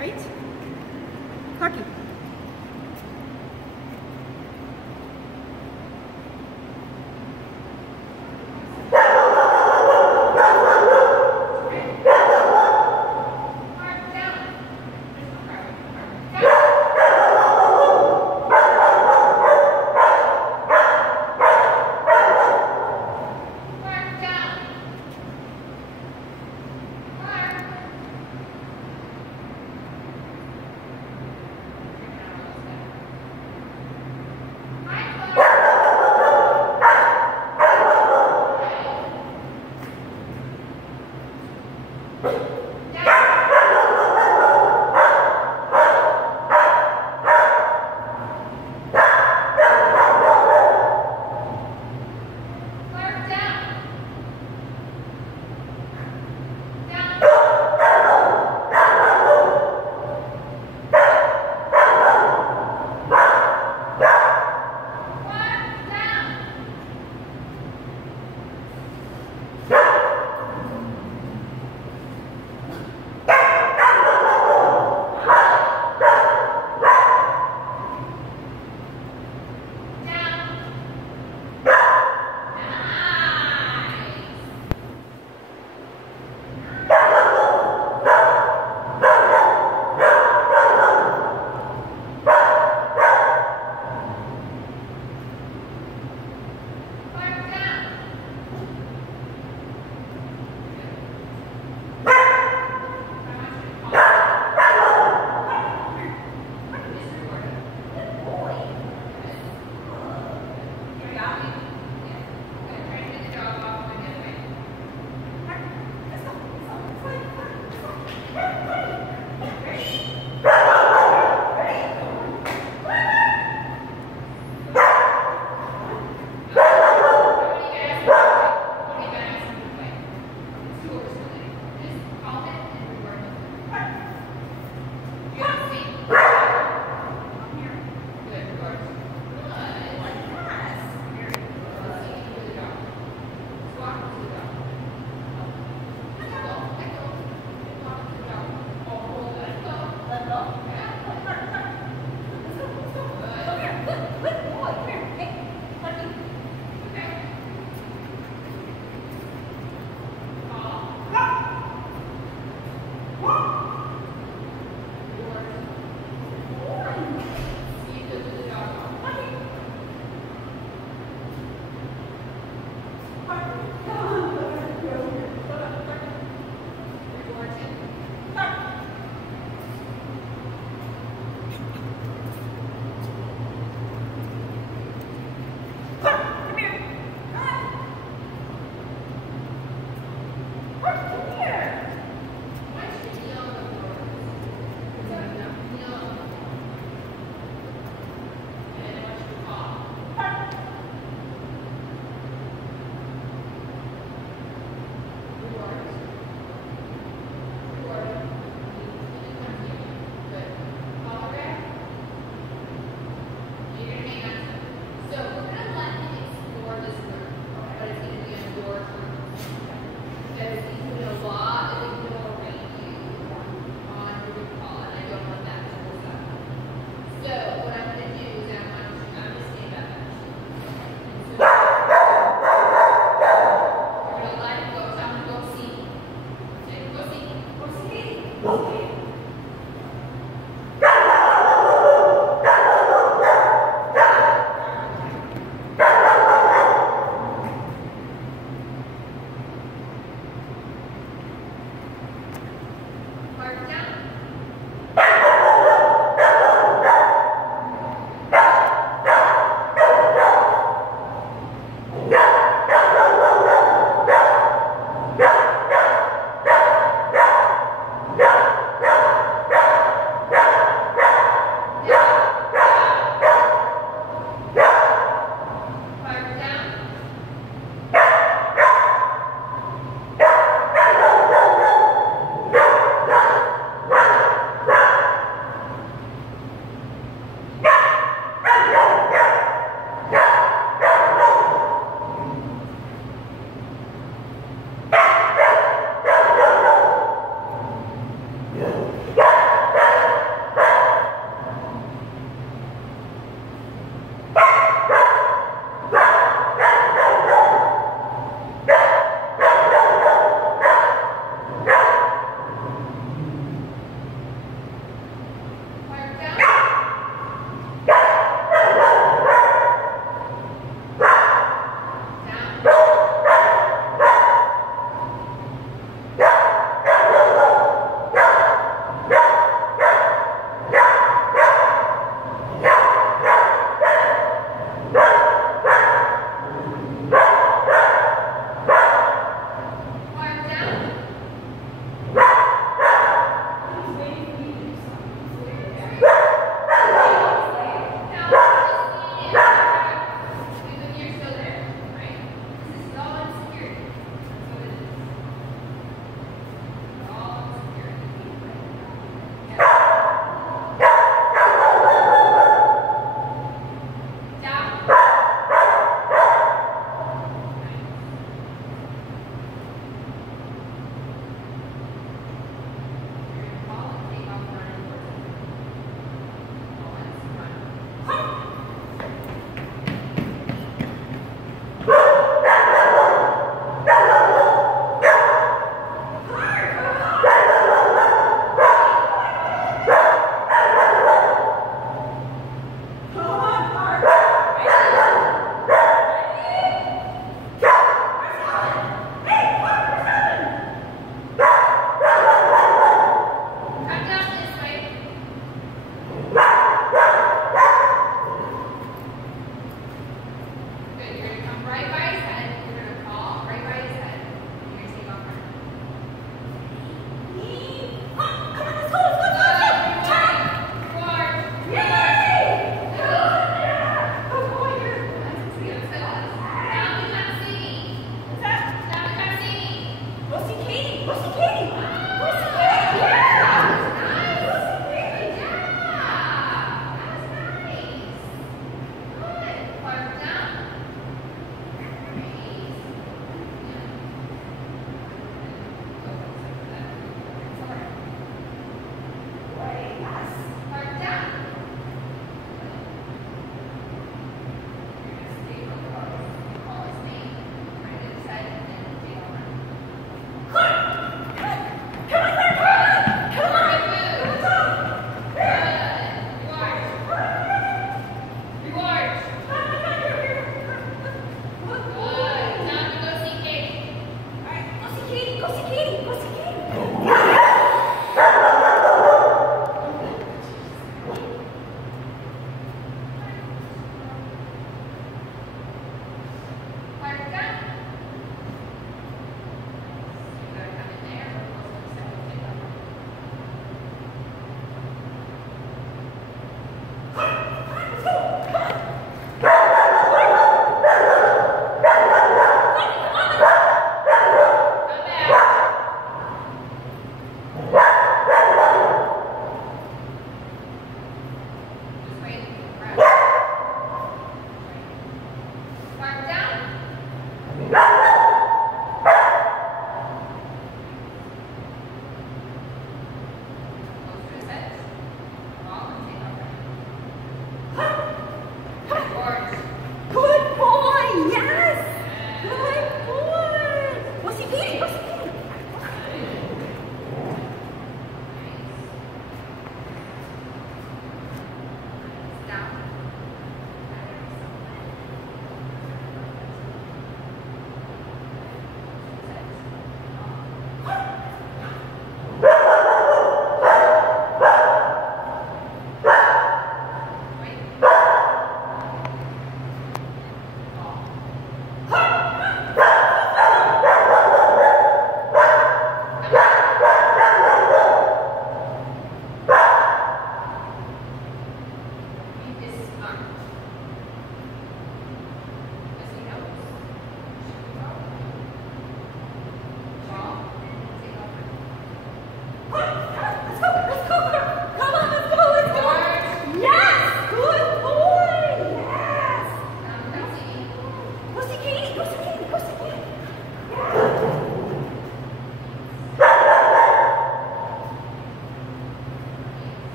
right? Clarky.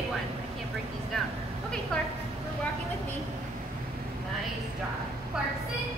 big one. I can't break these down. Okay, Clark, we're walking with me. Nice job. Clark, sit.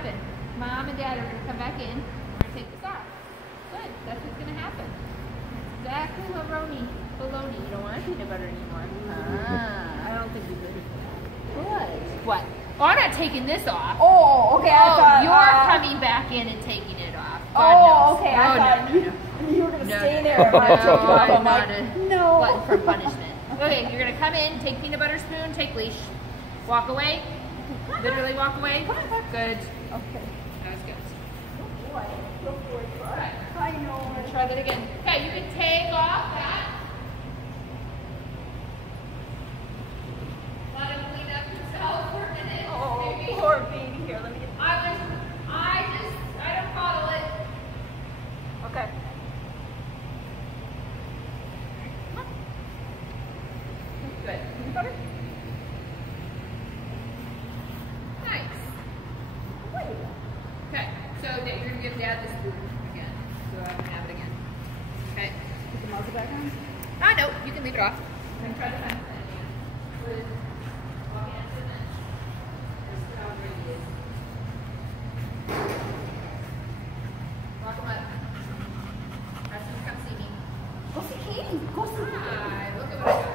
happen? Mom and Dad are gonna come back in. We're gonna take this off. Good. That's what's gonna happen. That's exactly what baloney. You don't want peanut butter anymore. I don't think you're ready for that. Good. What? Oh, I'm not taking this off. Oh, okay. I thought you're coming back in and taking it off. God, okay. No, I thought you were gonna stay there and I take it off. I'm like, no. Glutton for punishment. Okay, you're gonna come in, take peanut butter spoon, take leash, walk away. Literally walk away. Good. Okay. That was good. Oh boy. Go for it. Right. I know. Try that again. Okay, you can take off that. Let him clean up himself for a minute. Oh, maybe. poor baby. Here, let me get. I don't follow it. Okay. Good. Peanut butter? Nice. Okay, so you're gonna give Dad the spoon again. So I can have it again. Okay. Put the muzzle back on? Ah, no, you can leave it off. I'm gonna try the fence. Walk him up. Ask him to come see me. Go see Katie. Go see Katie. Hi, look at what I got.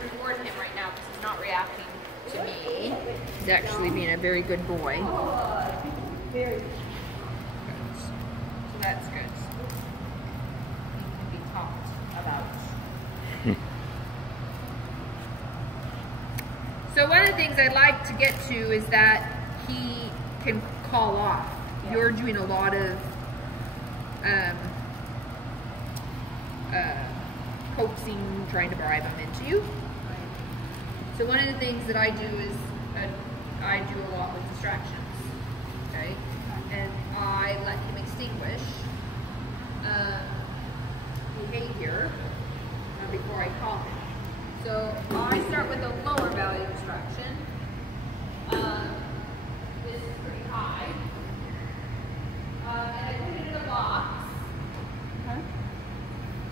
Reward him right now because he's not reacting to me. He's actually being a very good boy. Very good. So that's good. He can be talked about. So one of the things I'd like to get to is that he can call off. Yeah. You're doing a lot of coaxing, trying to bribe him into you. So one of the things that I do is I do a lot with distractions, okay? And I let him extinguish behavior before I call him. So I start with a lower value distraction. This is pretty high. And I put it in a box. Okay.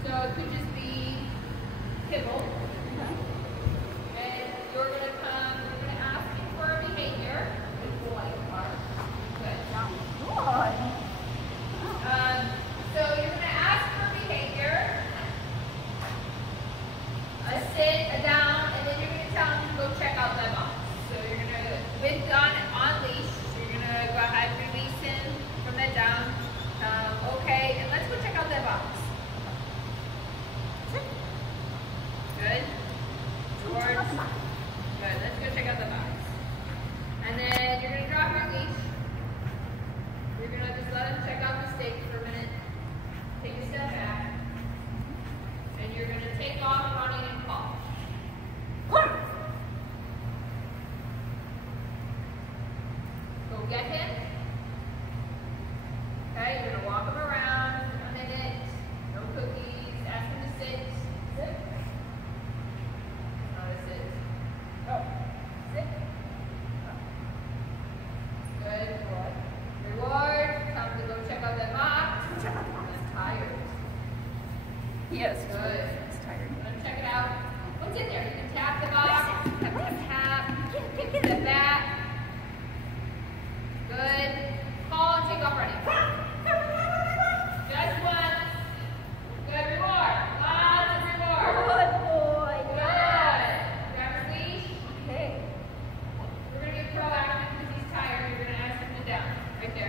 So it could just be kibble. Okay. And you're going to ask me for a behavior. Good boy, Mark. Good. Good. So you're going to ask for behavior, a sit, a down, and then you're going to tell him to go check out that box. So you're going to, with Don on leash, you're going to go ahead and release him from that down. Okay, and let's go check out that box. Good. George. Good. Let's go check out the box. And then you're going to drop your leash. You're going to just let him check out the steak for a minute. Take a step back. And you're going to take off running and call. Go get him. Okay, you're going to walk him around for a minute. No cookies. Ask him to sit. Sit. Not a sit. Oh. Sit.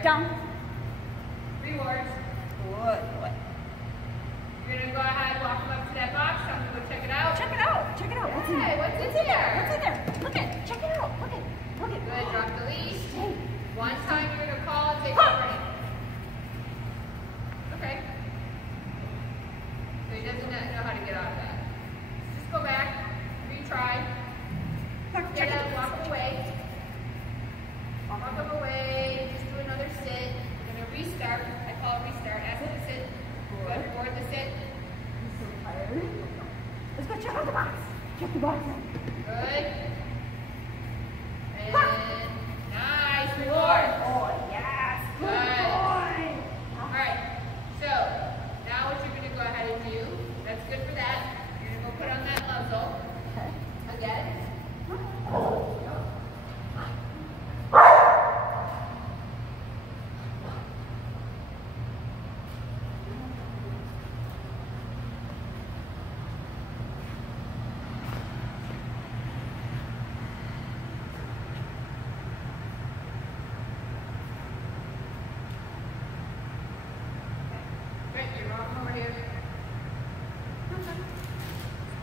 Down. Rewards. Good boy. You're going to go ahead, walk him up to that box. I'm going to go check it out. Check it out. Check it out. What's in Hey, there? what's in there? What's in there? Look it. Check it out. Look it. Look it. Good, drop the leash. Hey. One time you're going to call and take off running. Okay. So he doesn't know how to get out of that. Just go back, retry. Get up, walk away. Walk him away, just do another sit. We're going to restart. I call it restart. Ask him to sit. Good, reward the sit. I'm so tired. Let's go check out the box. Check the box out. Good. And nice reward. Oh, yes. Good boy. Alright, so now what you're going to go ahead and do, that's good for that. You're going to go put on that muzzle Okay. again. Great, you're walking over here.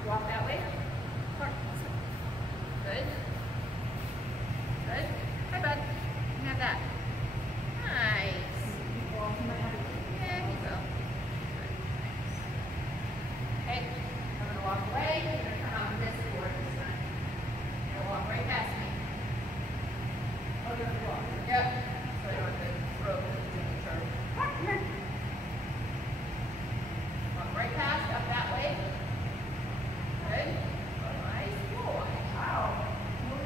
Walk that way. Good. Good. Hi, bud. You can have that. Nice. Yeah, he will. Good. Nice. Okay, I'm going to walk away. You're going to come out with this board this time. You're going to walk right past me. Oh, you're going to walk. Yep. So you don't have to throw the charge. Walk right past, up that way. Good. Nice boy. Wow.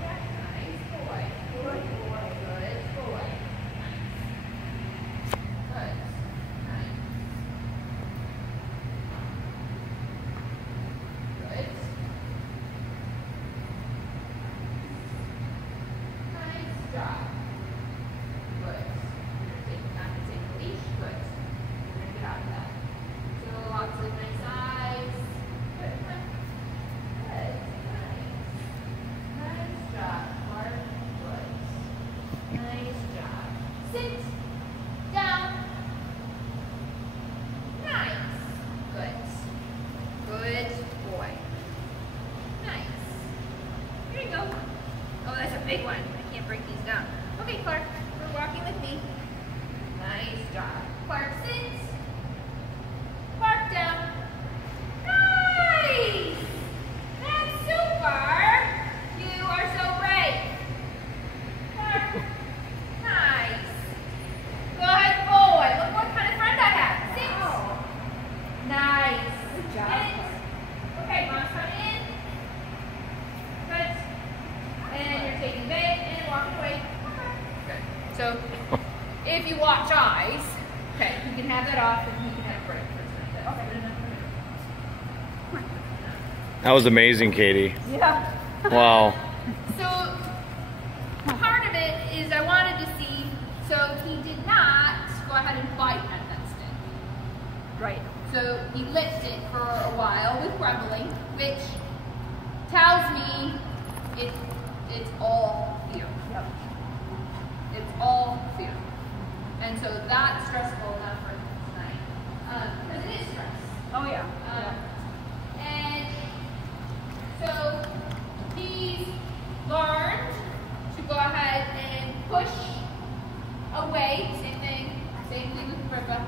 Nice boy. Good boy. Good boy. Nice. Good. Nice. Good. Nice job. Good. You're not going to take the leash. Good. We're going to get out of that. So lots of nice eyes. Good. Good. Nice. Nice job, Clark. Good. Nice job. Sit. Down. Nice. Good. Good boy. Nice. Here you go. Oh, that's a big one. I can't break these down. Okay, Clark. You're walking with me. Nice job. Clark, sit. Clark, down. Nice! That's super! You are so brave. Clark. Nice. Good boy. Look what kind of friend I have. Sit. Nice. Good job. Sit. Okay, mom's coming in. Good. And you're taking bait and walking away. Good. So, if you watch eyes, okay, you can have that off and you can have a break. That was amazing, Katie. Yeah. Wow. So, part of it is I wanted to see, so he did not go ahead and bite at that stick. Right. So, he licked it for a while with grumbling, which tells me it's all fear. Yep. It's all fear. And so that's stressful enough for tonight. Because it is stress. Oh, yeah. And so he's learned to go ahead and push away. Same thing with Rippa.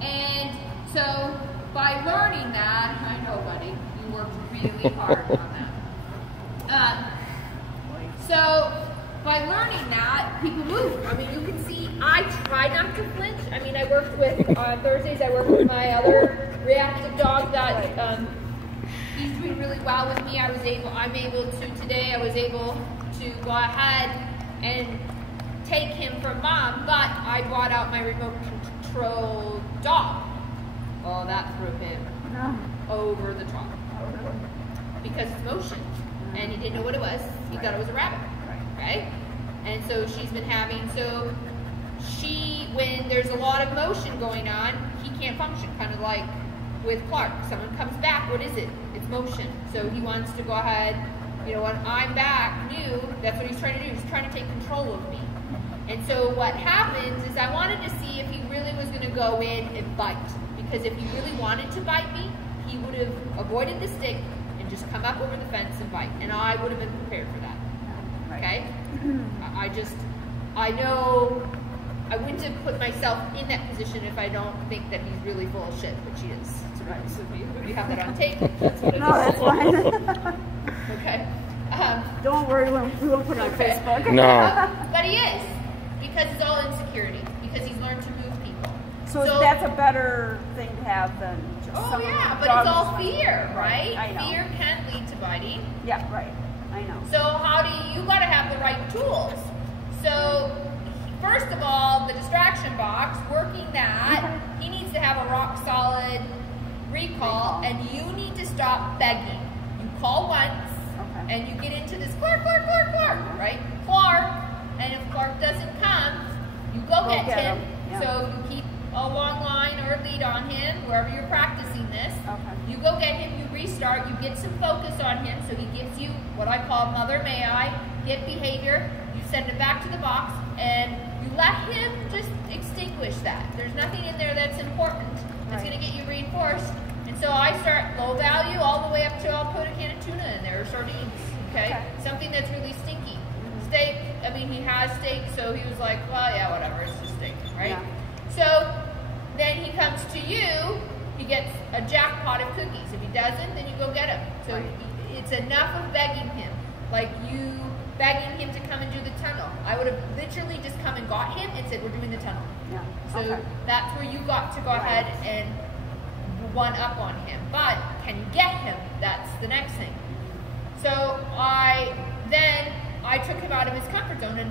And so by learning that, I know, buddy, you worked really hard on that. So by learning that, people move. I mean, you can see I try not to flinch. I mean, I worked with, on Thursdays, I worked with my other reactive dog that he's doing really well with me. I'm able to, today I was able to go ahead and take him from mom, but I brought out my remote control dog. Well, that threw him over the top because it's motion, and he didn't know what it was. He thought it was a rabbit, right? And so she's been having, so when there's a lot of motion going on, he can't function, kind of like with Clark. Someone comes back, what is it? It's motion. So he wants to go ahead you know, when I'm back new, that's what he's trying to do. He's trying to take control of me. And so what happens is I wanted to see if he really was going to go in and bite. Because if he really wanted to bite me, he would have avoided the stick and just come up over the fence and bite. And I would have been prepared for that. Okay? I know I wouldn't have put myself in that position if I don't think that he's really full of shit, which he is. So you have that on tape. That's what it No, that's fine. Okay. Don't worry, we won't put it on Facebook. No. But he is, because it's all insecurity, because he's learned to move people. So that's a better thing to have than just someone. Yeah, but it's all fear, right? I know. Fear can lead to biting. Yeah, right. I know. So how do you got to have the right tools? So first of all, the distraction box, working that, he needs to have a rock solid recall, and you need to stop begging. You call once, and you get into this Clark, right? Clark, and if Clark doesn't come, you go get him. Yeah. So you keep a long line or a lead on him, wherever you're practicing this. You go get him, you restart, you get some focus on him, so he gives you what I call Mother May I, get behavior, you send him back to the box, and you let him just extinguish that. There's nothing in there that's important. That's going to get you reinforced. And so I start low value all the way up to I'll put a can of tuna in there, or sardines, okay? Something that's really stinky. Steak, I mean, he has steak, so he was like, well, yeah, whatever, it's just steak, right? So then he comes to you, he gets a jackpot of cookies. If he doesn't, then you go get him. So it's enough of begging him. Like you begging him to come and do the tunnel. I would have literally just come and got him and said, we're doing the tunnel. So that's where you got to go ahead and one up on him. But can you get him? That's the next thing. So I took him out of his comfort zone, and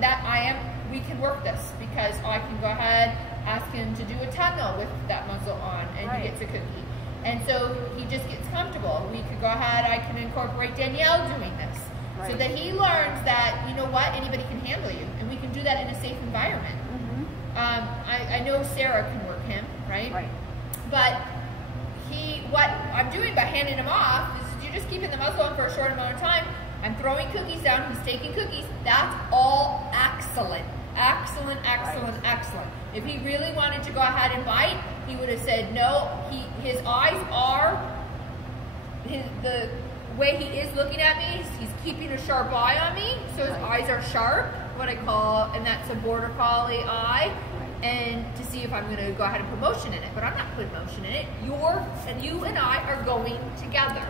we can work this, because I can go ahead, ask him to do a tunnel with that muzzle on, and he gets a cookie. And so he just gets comfortable. We could go ahead, I can incorporate Danielle doing this, so that he learns that, you know what, anybody can handle you, and we can do that in a safe environment. I know Sarah can work him, right? But what I'm doing by handing him off is you're just keeping the muzzle on for a short amount of time. I'm throwing cookies down, he's taking cookies. That's all excellent. Excellent. If he really wanted to go ahead and bite, he would have said no. His eyes are, the way he is looking at me, he's keeping a sharp eye on me, so his eyes are sharp, what I call, and that's a border collie eye, and to see if I'm going to go ahead and put motion in it, but I'm not putting motion in it. You and I are going together.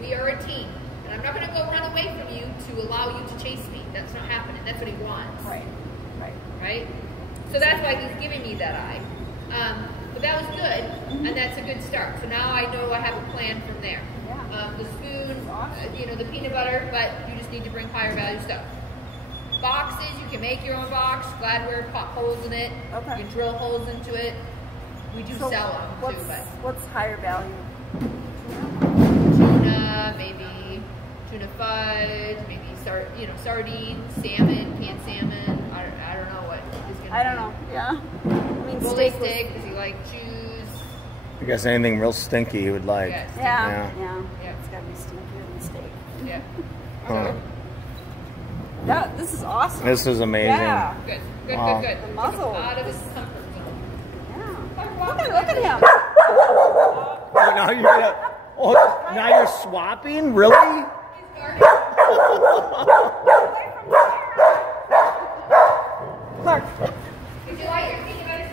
We are a team, and I'm not going to go run away from you to allow you to chase me. That's not happening. That's what he wants. Right? So that's why he's giving me that eye. But that was good, and that's a good start. So now I know I have a plan from there. The spoon, the peanut butter, but you just need to bring higher value stuff. Boxes, you can make your own box. Gladware, pop holes in it. You can drill holes into it. We do sell them too, but what's higher value? Tuna, maybe tuna fudge, maybe sardines, salmon, canned salmon. I don't know what is going to be. I don't know. Yeah. I mean, steak. Does he like chews? I guess anything real stinky he would like. Yeah. It's got to be stinkier than steak. Yeah, this is awesome. This is amazing. Yeah. Good. The muzzle. Out of his comfort zone. Yeah. Look at him. Now you're swapping? Really? Clark. Did you like your peanut butter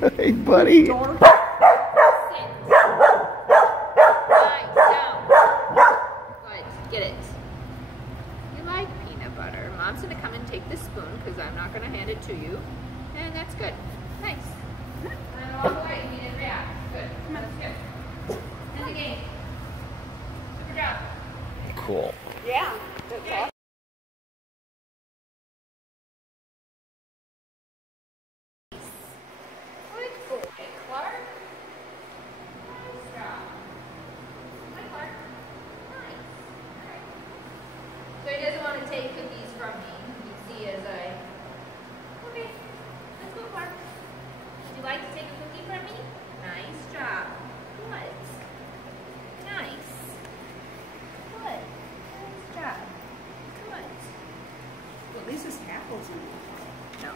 spoon? Hey, buddy. Get it. You like peanut butter. Mom's going to come and take this spoon because I'm not going to hand it to you. And that's good. Nice. And all the way, he didn't react. Good. That's good. End the game. Super job. Cool. Yeah. That's awesome. So he doesn't want to take cookies from me. You can see as okay, let's go, Clark. Would you like to take a cookie from me? Nice job. Good. Nice. least his tackles in. No,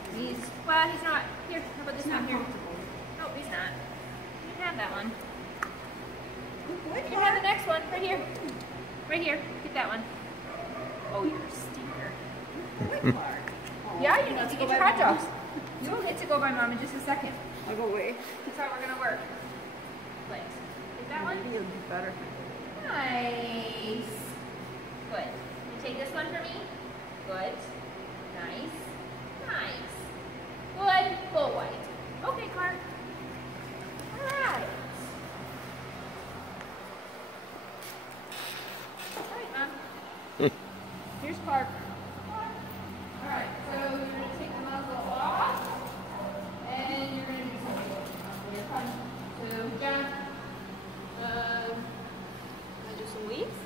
well, he's not. Here, how about this one here? Nope, he's not. You can have that one. You can have the next one, right here. Right here, get that one. Oh, you're a stinker. Yeah, you need to get your hot dogs. You will get to go by Mom in just a second. I'll go away. That's how we're gonna work. Legs. Get that one? It'll be better. Nice. Good. You take this one for me? Good. Nice. Nice. Good. Full white. Okay, Clark. Alright. Alright, Mom. Here's Clark. Alright, so you're going to take the muzzle off. And you're going to do something. You're fine. So jump. Do some leaves.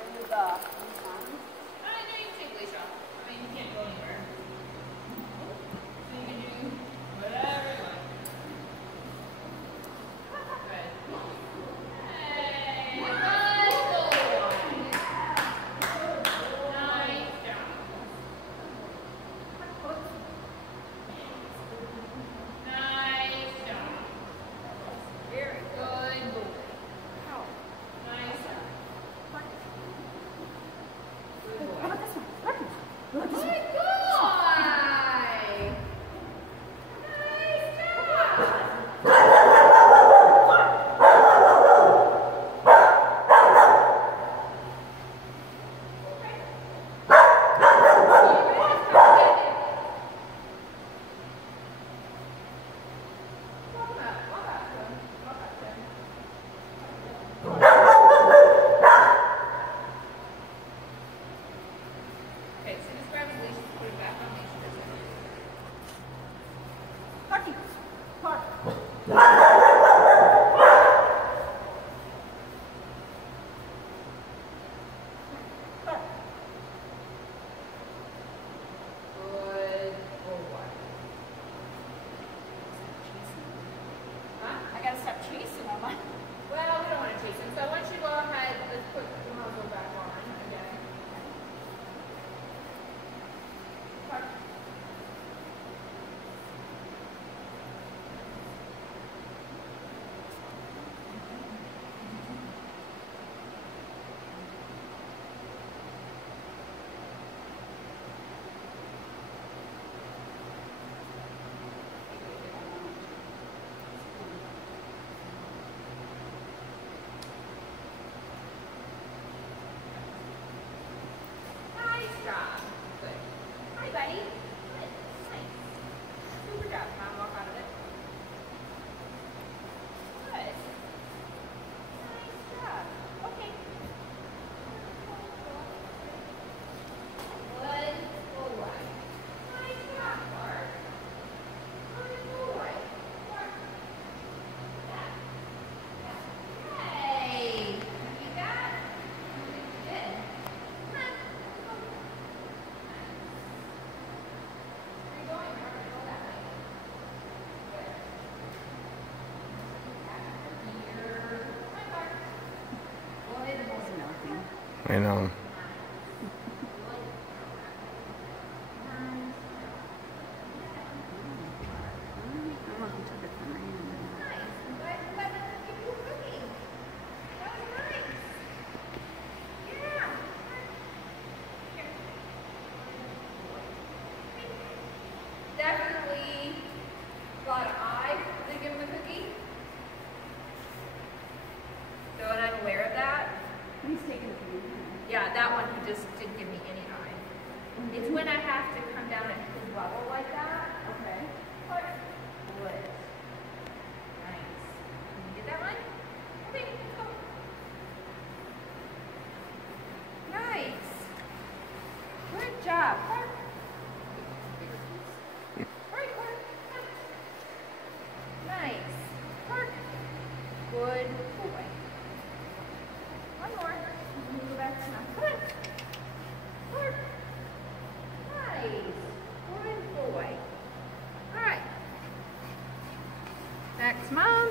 And No, you can take leash off. I mean, you can't go anywhere. So you can do whatever you want. Good. Hey, good boy. Nice job. Nice job. Very good boy. Nice job. Good boy. how about this one? Look at this one. Good boy! Nice job! Okay, so just grab his leash and put it back on. Make sure there's Parky. Park. Park. good boy. Huh? I gotta stop chasing him. Well, we don't want to chase him, so I want you to go ahead. Let's put the muzzle back on again. Park. Nice job. Good. Hi, buddy. Good. Nice. Super job. Mom, walk out of it. Good. Nice job. Okay. Good boy. Nice job, Clark. Good boy. Clark. Yeah. Yeah. Hey. You got it. You did. Come on. Where are you going? We're gonna go that way. Good. Here. Hi, Clark. Good boy. Nothing. I know. I don't know if he took it from my hand. Nice. I'm glad that gave you a cookie. That was nice. Yeah. Here. Definitely got an eye to give him a cookie. So, and I'm aware of that. He's taking it from me. Yeah, that one he just didn't give me any eye. It's when I have to come down at his level like that. Okay. Good. Nice. Can you get that one? Okay, let's go. Nice. Good job. Clark. All right, Clark. Nice. Clark. Good boy. One more. Move back to now. Come on. Clark. Nice. Good boy. All right. Next, Mom.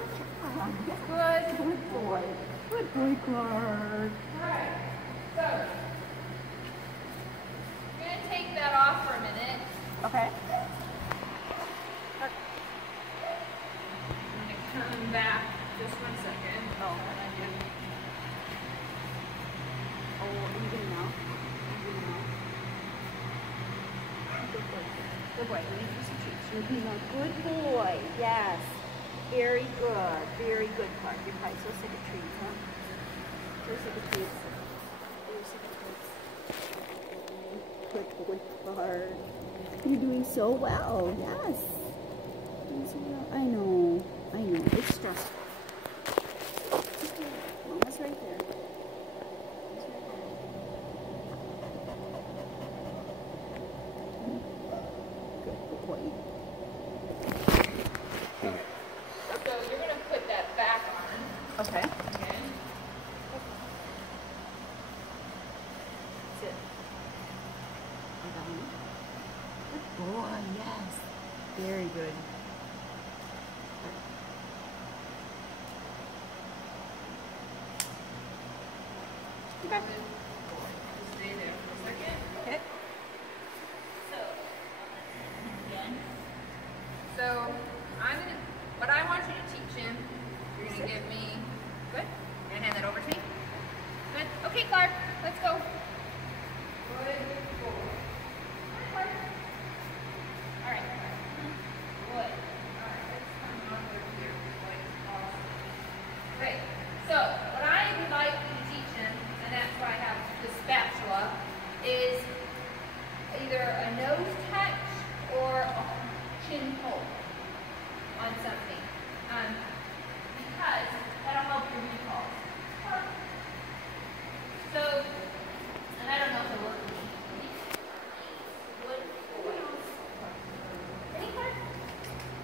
Good. Good boy. Good boy, Clark. All right. So, take that off for a minute. Okay. I'm gonna come back just 1 second. Oh, even now. Good boy. Let me do some treats. You're being a good boy. Yes. Very good. Very good, Clark. You're probably so sick of treats, huh? So sick of treats. You're sick of treats. Good boy, Clark. You're doing so well. Yes. Doing so well. I know. I know. It's stressful. Mama's right there. So you're going to put that back on. Okay. Okay. Sit. Good boy, yes. Very good. Okay. Just stay there for a second. Okay. So what I want you to teach him, you're gonna give me, good? You're gonna hand that over to me? Good. Okay, Clark, let's go. Good boy. Clark. All right. Good. All right, let's come over here. Awesome. Great. So what I would like you to teach him, and that's why I have the spatula, is either a nose touch or a chin hold on something, because that'll help your recalls. So, and I don't know if it'll work for me. Good boys. Ready, Clark?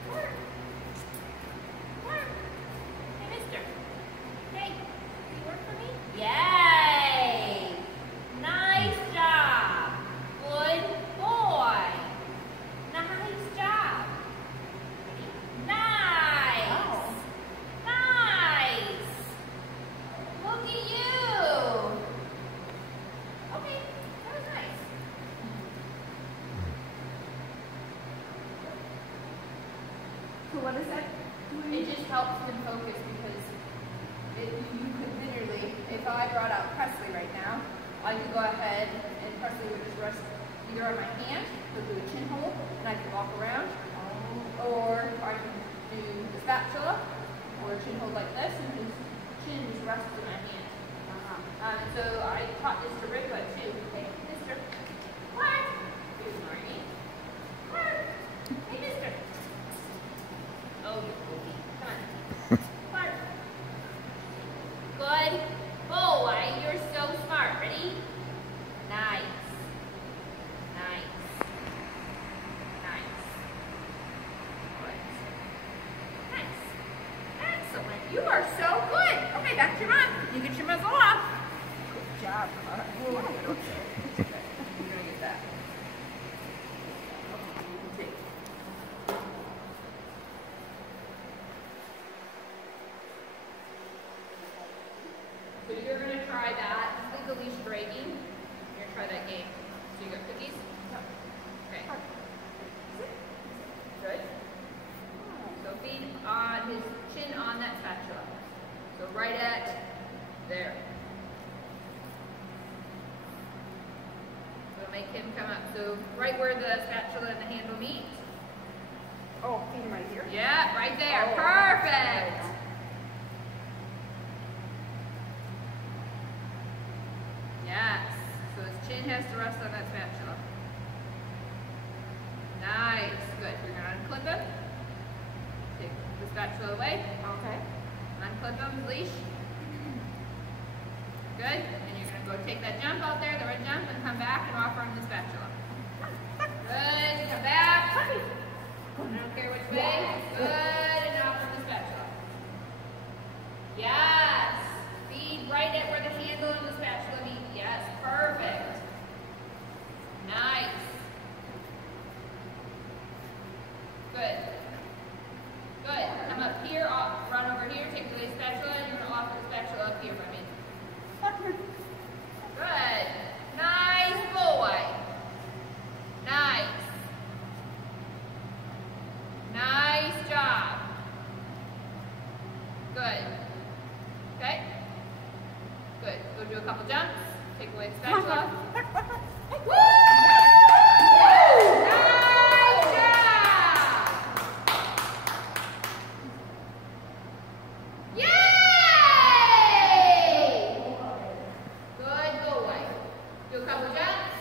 Clark. Clark. Hey, mister. Hey, can you work for me? Yay! Nice job. Good boy. Nice job. Nice. Wow. Nice. Look at you. Okay, that was nice. So what is that? It just helps them focus because you could literally, if I brought out Presley right now, I could go ahead and Presley would just rest either on my hand, he'll do a chin hold, and I can walk around, or I can do the spatula, or a chin hold like this, and his chin just rests in my hand. And so I taught this to Rico too. Hey, mister. What? Good morning. What? Hey, mister. Oh, you're goofy. Come on. Clark. Good boy. You're so smart. Ready? Nice. Nice. Nice. Good. Nice. Excellent. You are so good. Okay, back to your mom. You get your muzzle off. Good job, Clark. Okay. You're gonna get that. Okay, you can take. So you're going to try that. Leave the leash breaking. You're going to try that game. So you got cookies? Okay. Good. So feed on his chin on that spatula. So right at there. So make him come up. So right where the spatula and the handle meet. Oh, feed him right here? Yeah, right there. Oh, Perfect. Yes. So his chin has to rest on that spatula. Nice. Good. You're going to unclip him. Take the spatula away. Okay. Unclip him, leash. Good. And you're going to go take that jump out there, the red jump, and come back and offer him the spatula. Good. Come back. I don't care which way. Good. And offer him the spatula. Yes. Feed right at where the handle and the spatula meet. Yes. Perfect. Nice. Good. Good. Come up here, run over here, take the spatula, and you're going to offer the spatula up here for me. Good. Nice boy. Go do a couple jumps. Take away the spatula. Woo! Nice job! Yay! Good boy. Do a couple jumps.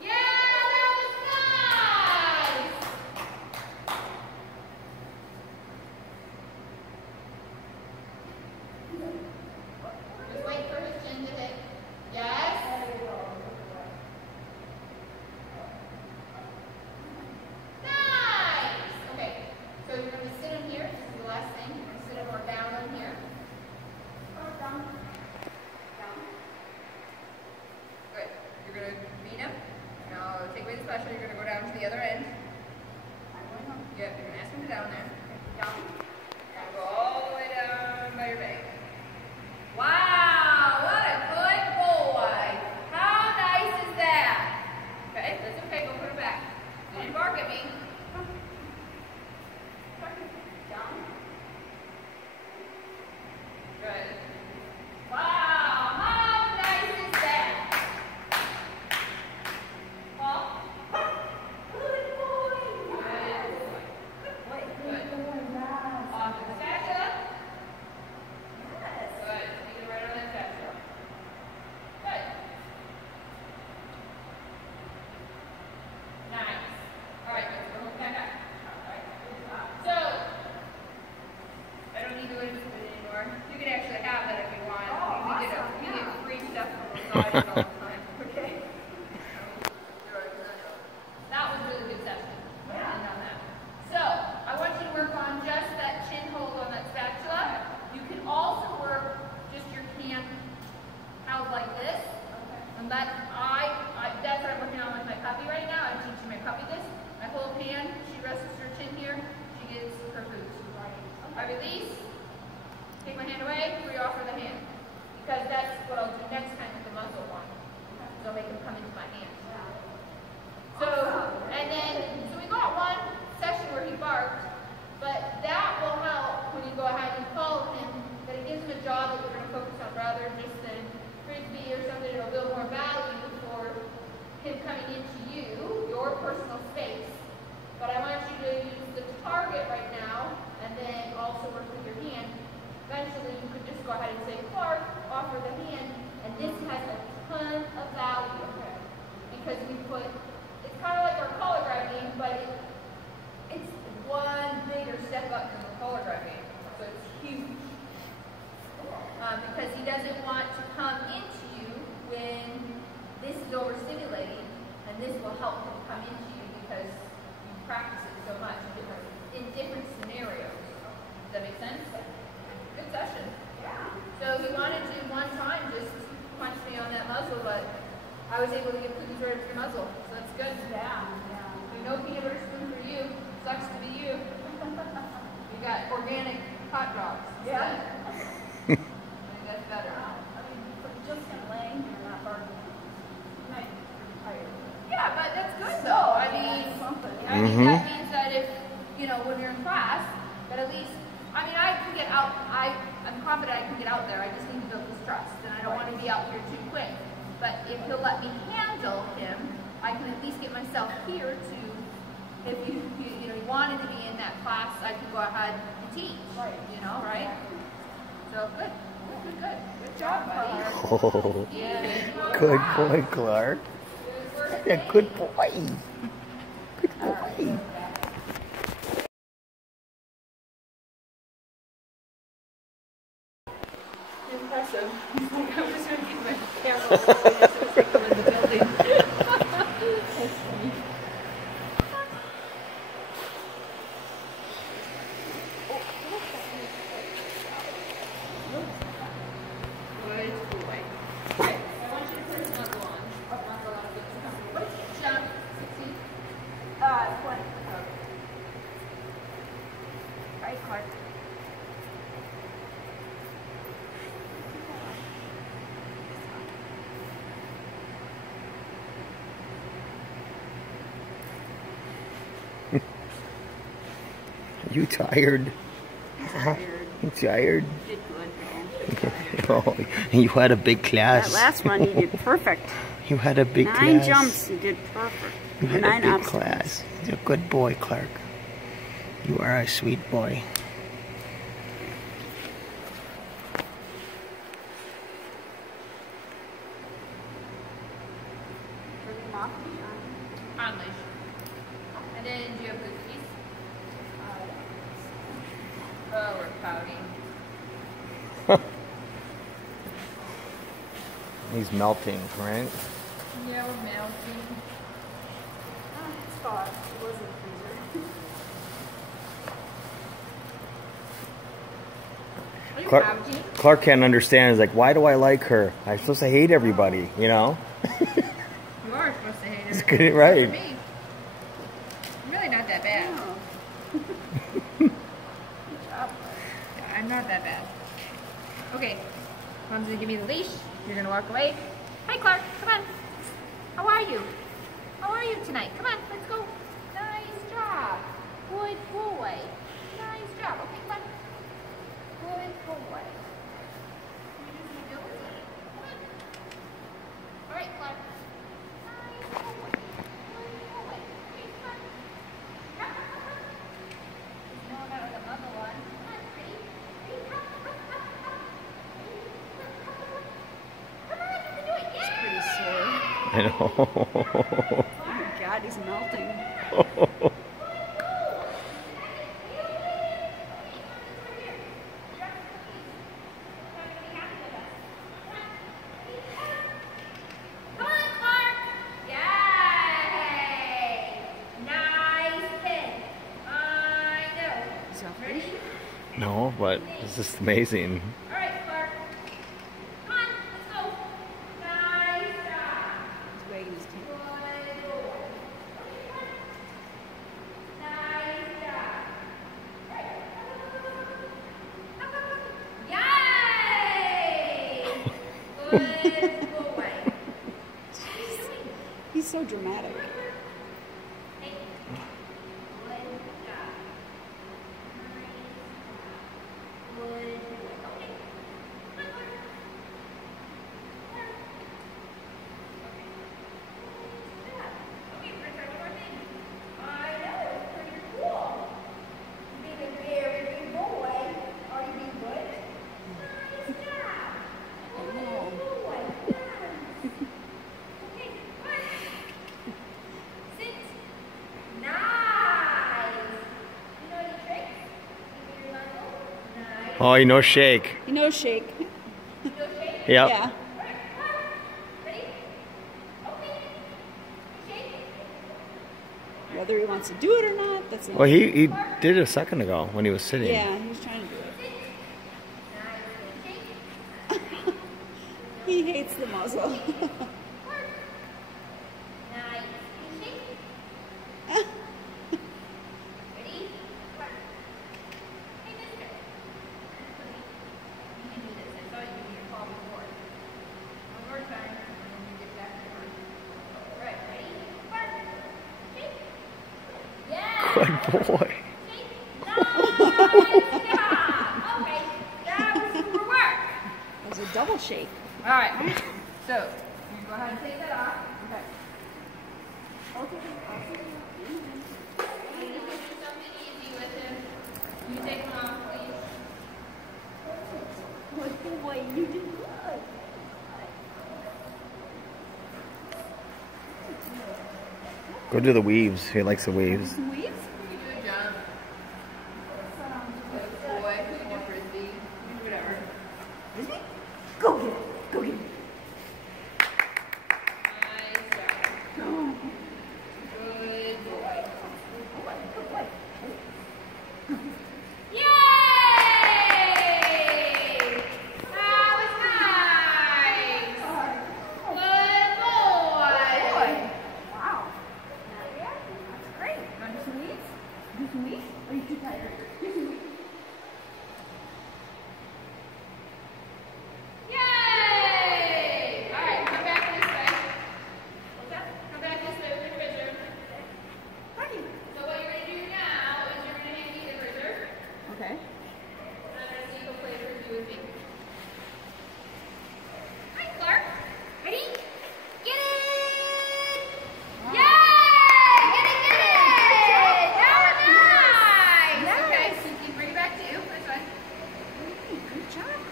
Yeah, that was nice! Just wait for his chin to hit. Yes? Nice! Okay, so you're going to sit in here. This is the last thing. You're going to sit him or down in here. Down. Good. You're going to beat him. Now take away the special. You're going to go down to the other end. Yep, you're going to ask him to down there. Down. And go all the way down by your bag. Wow, what a good boy. How nice is that? Okay, that's okay. Go put him back. You didn't bark at me. Down. Good. Wow, how nice is that? Paul? Good boy. Good. Off to the spatula. Good. Take it right on that spatula. Good. Nice. All right, let's go back up. All right. So, I don't need to lose it anymore. You can actually have that if you want. We get free stuff from the side all the time. Okay? That was a really good session. Yeah. On that. So, I want you to work on just that chin hold on that spatula. You can also work just your hand held like this. And that's what I'm working on with my puppy right now. I'm teaching my puppy this. I hold hand, she rests her chin here, she gets her food. I release, take my hand away, re-offer the hand. Because that's what I'll do next time with the muzzle one. So I'll make him come into my hand. So we got one session where he barked, but that will help when you go ahead and call him, that it gives him a job that we're going to focus on rather just than frisbee or something. It'll build more value for him coming into you, your personal space. But I want you to use the target right now and then also work with your hand. Eventually you could just go ahead and say, Clark, offer the hand, and this has a ton of value. Because we put, it's kind of like our collar grab game, but it's one bigger step up from the collar grab game. So it's huge. Because he doesn't want to come into you when this is overstimulating, and this will help him come into you because you practice it so much in different scenarios. Does that make sense? Good session. Yeah. So he wanted to one time just punch me on that muzzle, but I was able to get cookies right up your muzzle, so that's good. Yeah. No peanut butter spoon for you. Sucks to be you. You got organic hot dogs. Yeah. I think that's better. I mean, just laying here, not barking. You might be tired. Yeah, but that's good though. I mean, that means that if, when you're in class, but at least, I can get out, I'm confident I can get out there. I just need to build this trust, and I don't want to be out here too quick. But if he'll let me handle him, I can at least get myself here to, if he wanted to be in that class, I could go ahead and teach, right? So good. Good job, buddy. Oh, Yeah. good boy, Clark. Yeah, good boy. Good boy. Impressive. I'm just going to keep my camera over in the building. You tired? Tired. You tired? Did good. Oh, you had a big class. That last run you did perfect. You had a big 9 class. jumps you did perfect. You had 9 a big class. You're a good boy, Clark. You are a sweet boy. On leash. And then do you have cookies? Oh, we're pouting. He's melting, right? Yeah, we're melting. It's far. It was in the freezer. Are you Clark, pouting? Clark can't understand. He's like, why do I like her? I'm supposed to hate everybody, you know? You are supposed to hate her. It's good, right? For me. I'm really not that bad. Oh. Good job. Yeah, I'm not that bad. Okay, Mom's gonna give me the leash. You're gonna walk away. Hi, Clark. Come on. How are you? How are you tonight? Come on, let's go. Nice job. Good boy. Nice job. Okay, come on. Good boy. Come on. All right, Clark. Nice boy. Good boy. Okay, come on. Come on. No, that was another one. Come on, ready? Ready? Come on, you can do it. Yeah! Pretty sore. I know. Oh my God, he's melting. Come on, Clark! Yay! Nice hit. I know. Is that ready? No, but this is amazing. All right, Clark. Come on, let's go. Nice job. He's wagging his tail. Good boy. Nice job. Yay! Good boy. He's so dramatic. Hey. Good job. Good boy. Okay. Come on, Clark. Clark. Okay, we're gonna try one more thing. I know, it's pretty cool. You're being a very good boy. Are you being good? Nice job. Good boy. Nice. Okay, come on. Sit. Nice. You know any tricks? Give me your muscle. Nice. Oh, you know, shake. You know, shake. You know shake? Yep. Yeah. All right, come on. Ready? Okay. Shake. Whether he wants to do it or not, that's not. Well, he did it a second ago when he was sitting. Yeah, he was trying to do it. Nice. Shake. He hates the muzzle. Nice. Shake. Ready? Hey, mister. You can do this. I saw you do your call before. One more time, and then you get back to work. All right, ready? Shake. Yeah. Good boy. Shake. Nice job. Okay, that was super work. It was a double shake. All right. So you go ahead and take that off. Okay. You need to do something easy with him. You take one off, please. Good boy, you did good. Go do the weaves. He likes the weaves. Some weaves? You can do a jump. Good boy. You can do frisbee. You can do whatever. Frisbee? Go get it. Go get it. Nice job. Good boy. Yay! That was nice. Good boy. Wow. That's great. Want to do some weaves?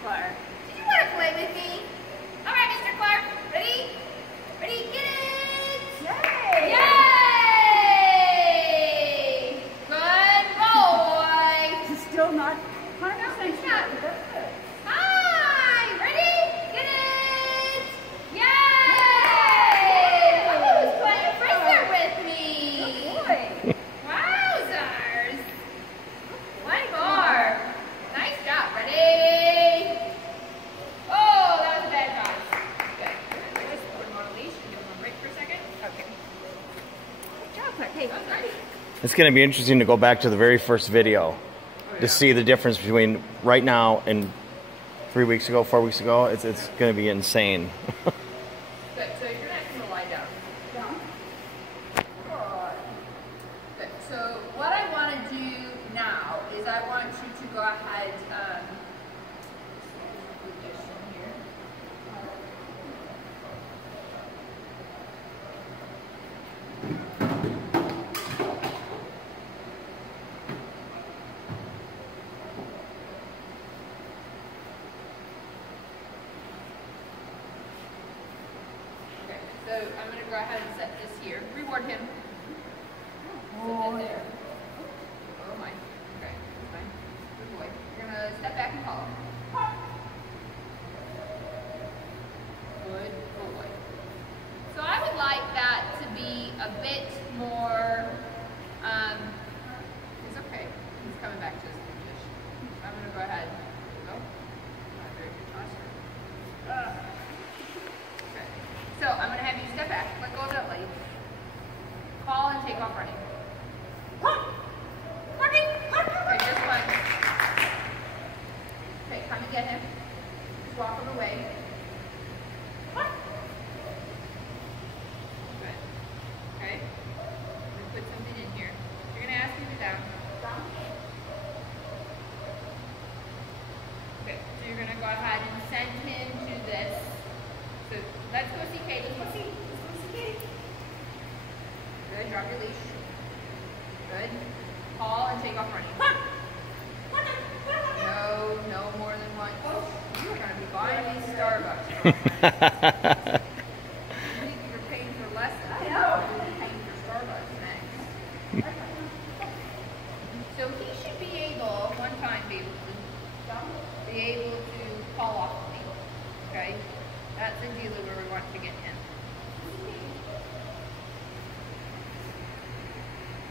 Clark. Did you want to play with me? All right, Mr. Clark. Ready? Ready? Get it! Yay! Yay! Good boy. It's still not 100% No, it's sure, not. but that's good. Hi! Ready? Get it! Yay! Who's playing Frisker with me? Good boy. Wowzers! One more. Nice job. Ready? Oh, that was a bad toss. Good. Just put him on a leash and give him a break for a second. Okay. Good job, Clark. Hey, That was nice. It's going to be interesting to go back to the very first video to see the difference between right now and 3 weeks ago, 4 weeks ago. It's going to be insane. Good. So you're not going to lie down. down. Good. So what I want to do now is I want you to go ahead. Position here. Okay. So I'm going to go ahead and set this here. Reward him. Set that there. Oh my. Okay. Fine. Good boy. You're going to step back and follow. Good boy. So I would like that to be a bit more, it's okay. He's coming back to his position. I'm going to go ahead. Go. Not a very good posture. Okay. So I'm going to have you step back. Let go of that leg. Call and take off running. Okay, just one. Okay, come and get him. Just walk him away. Good. Okay. I'm going to put something in here. You're going to ask him to down. Okay, so you're going to go ahead and send him to this. So let's go see Katie. Let's go see Katie. Good, drop your leash. Good. Call and take off running. No, no more than one. Oh, you're going to be buying these Starbucks. You think you were paying for less? I know. You're paying for Starbucks next. So he should be able, one time, be able to call off me. Okay? That's ideally where we want to get him.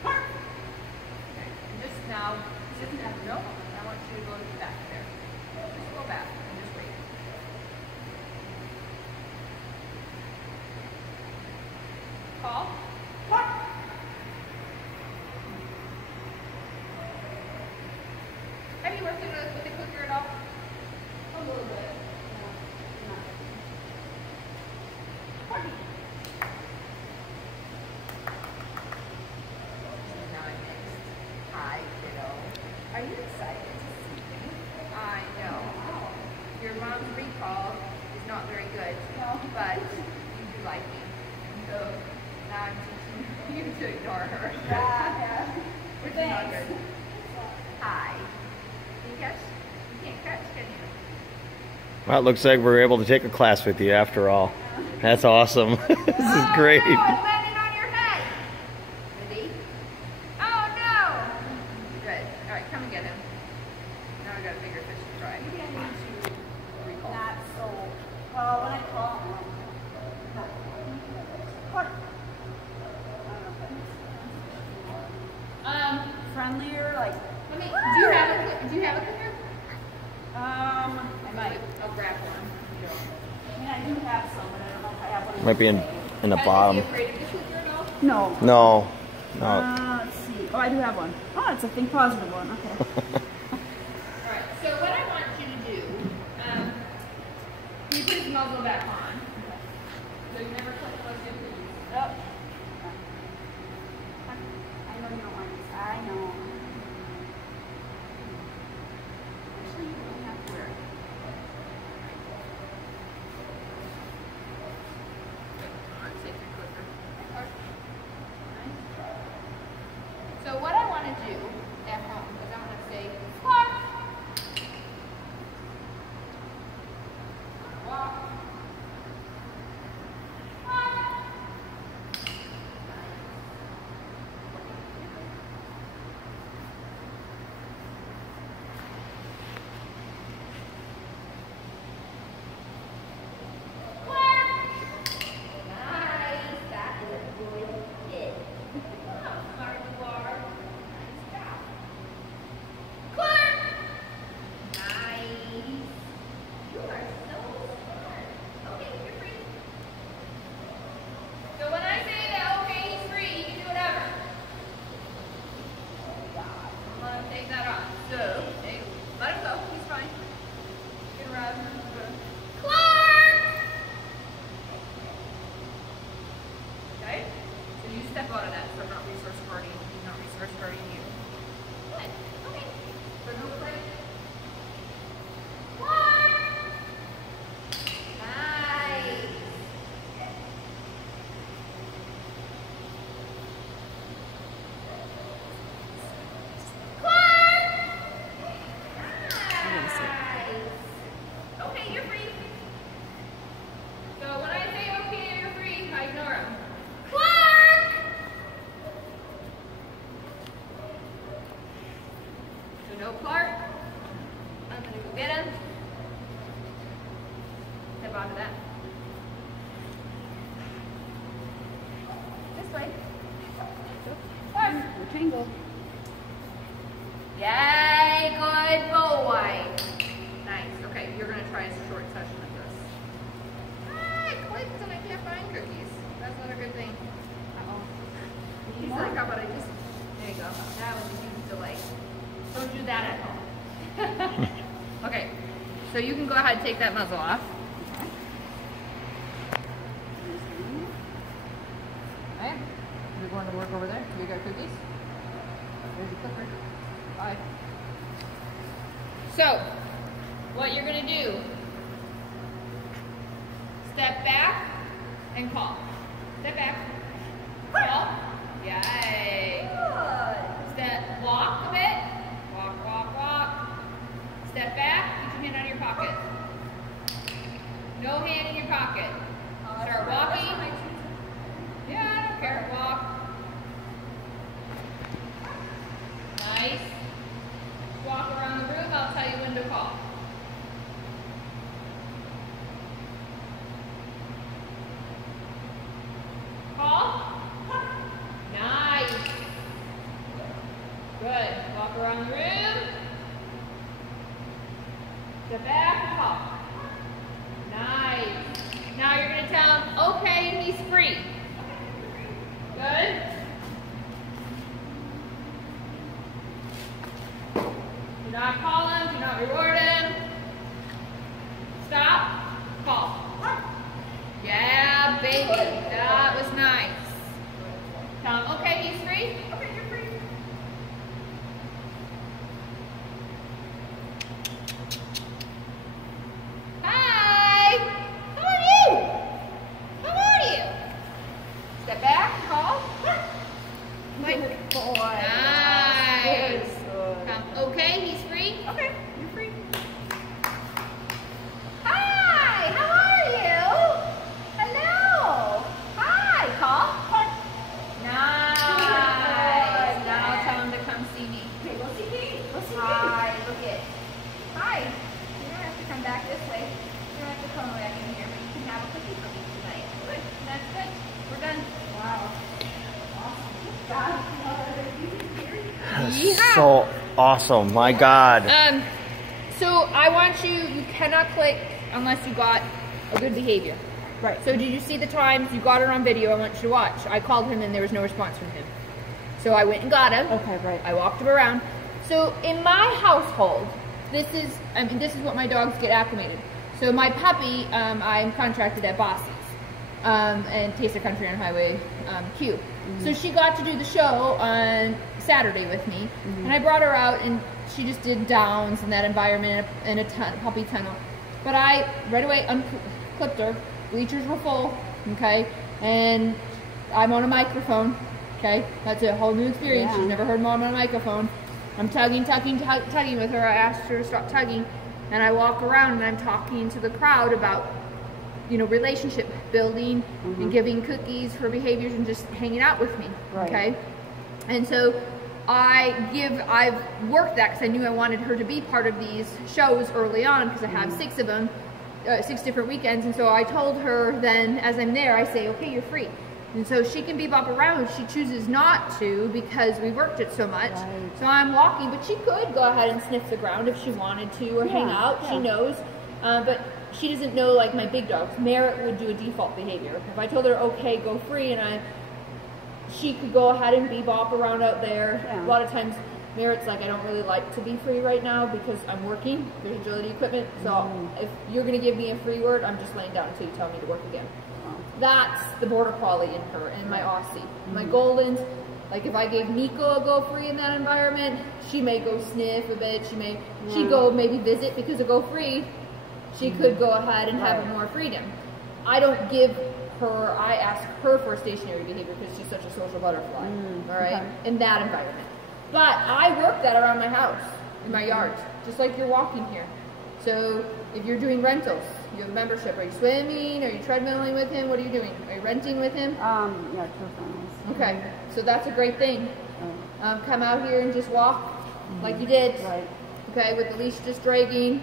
Okay. And just now, no, I want you to go back there. Just go back and just wait. Call. Have you worked with the cooker at all? A little bit. Now I'm next. Hi, kiddo. Are you excited to see me? I know. Your mom's recall is not very good, but you do like me. So now I'm teaching you to ignore her. Yeah. Which is not good. Hi. Can you catch? You can't catch, can you? Well, it looks like we're able to take a class with you after all. That's awesome. This is great. Oh, no, it landed on your head. Ready? Oh, no. Good. All right, come and get him. Now I got a bigger fish to try. Maybe I need to Recall. not so, well, when I call, no. What? I don't know if friendlier, like, Let me. Do you have a cooker? I might. I'll grab one. I mean, I do have some, but I don't know if I have one. Might be in the bottom. Is he afraid of the cooker at all? No. No. No. Let's see. Oh, I do have one. Oh, it's a think positive one. Okay. Alright, so what I want you to do, you put his muzzle back on. So you never click unless you please. Yep. I know you don't want this. I know. Actually, you don't have to wear it. Alright, take your clicker. So what I want to do at home, because I'm going to say, Clark. onto that. This way. Triangle. Yay, good boy. Nice. Okay, you're gonna try a short session of this. I clicked and I can't find cookies. That's not a good thing. Uh-oh. He's like, how about I just, there you go. That was a huge delay. Don't do that at home. Okay, so you can go ahead and take that muzzle off. Okay. You're going to work over there. You got cookies? There's your clicker. Bye. So, what you're going to do, step back and call. Step back. Call. Yay. Good. Step, walk a bit. Walk, walk, walk. Step back. Get your hand out of your pocket. No hand in your pocket. Start walking. Yeah, I don't care. Walk. Nice. Walk around the room. I'll tell you when to call. Call. Nice. Good. Walk around the room. Step back and call. Nice. Now you're going to tell him, okay, he's free. Good. Do not call him. Do not reward him. Stop. Call. Yeah, baby. That was nice. Tell him, okay, he's free. Okay, you're free. Hi. How are you? How are you? Step back. Call. Good boy. Nice. Okay, he's free? Okay, you're free. Hi, how are you? Hello. Hi, call. Nice. Now tell him to come see me. Okay, we'll see me. We'll see me. Hi, look it. Hi. You don't have to come back this way. You don't have to come back in here, but you can have a cookie for me tonight. Good. That's good. We're done. Wow. So awesome, my God. So I want you cannot click unless you got a good behavior. Right. So did you see the times you got it on video? I want you to watch. I called him and there was no response from him. So I went and got him. Okay, right. I walked him around. So in my household, this is what my dogs get acclimated. So my puppy, I'm contracted at Bosses and Taste of Country on Highway Q. So she got to do the show on Saturday with me, and I brought her out, and she just did downs in that environment in a puppy tunnel. But I right away unclipped her. Bleachers were full, okay, and I'm on a microphone, okay. That's a whole new experience. Yeah. She's never heard mom on a microphone. I'm tugging with her. I asked her to stop tugging, and I walk around and I'm talking to the crowd about, you know, relationship building and giving cookies for behaviors and just hanging out with me, okay? And so I've worked that because I knew I wanted her to be part of these shows early on because I have 6 of them, 6 different weekends. And so I told her then, as I'm there, I say, okay, you're free. And so she can bebop around if she chooses not to because we worked it so much. So I'm walking, but she could go ahead and sniff the ground if she wanted to or hang out. She knows, but she doesn't know like my big dogs. Merritt would do a default behavior. If I told her, okay, go free, and she could go ahead and bebop around out there. A lot of times Merritt's like, I don't really like to be free right now because I'm working. There's agility equipment. So if you're going to give me a free word, I'm just laying down until you tell me to work again. That's the border collie in her and my Aussie. My Goldens, like if I gave Nico a go free in that environment, she may go sniff a bit. She'd go maybe visit because of go free. She could go ahead and have more freedom. I don't give her, I ask her for a stationary behavior because she's such a social butterfly, all right, in that environment. But I work that around my house, in my yard, just like you're walking here. So if you're doing rentals, you have a membership. Are you swimming? Are you treadmilling with him? What are you doing? Are you renting with him? Yeah, 2 friends. Okay, so that's a great thing. Come out here and just walk like you did. Okay, with the leash just dragging,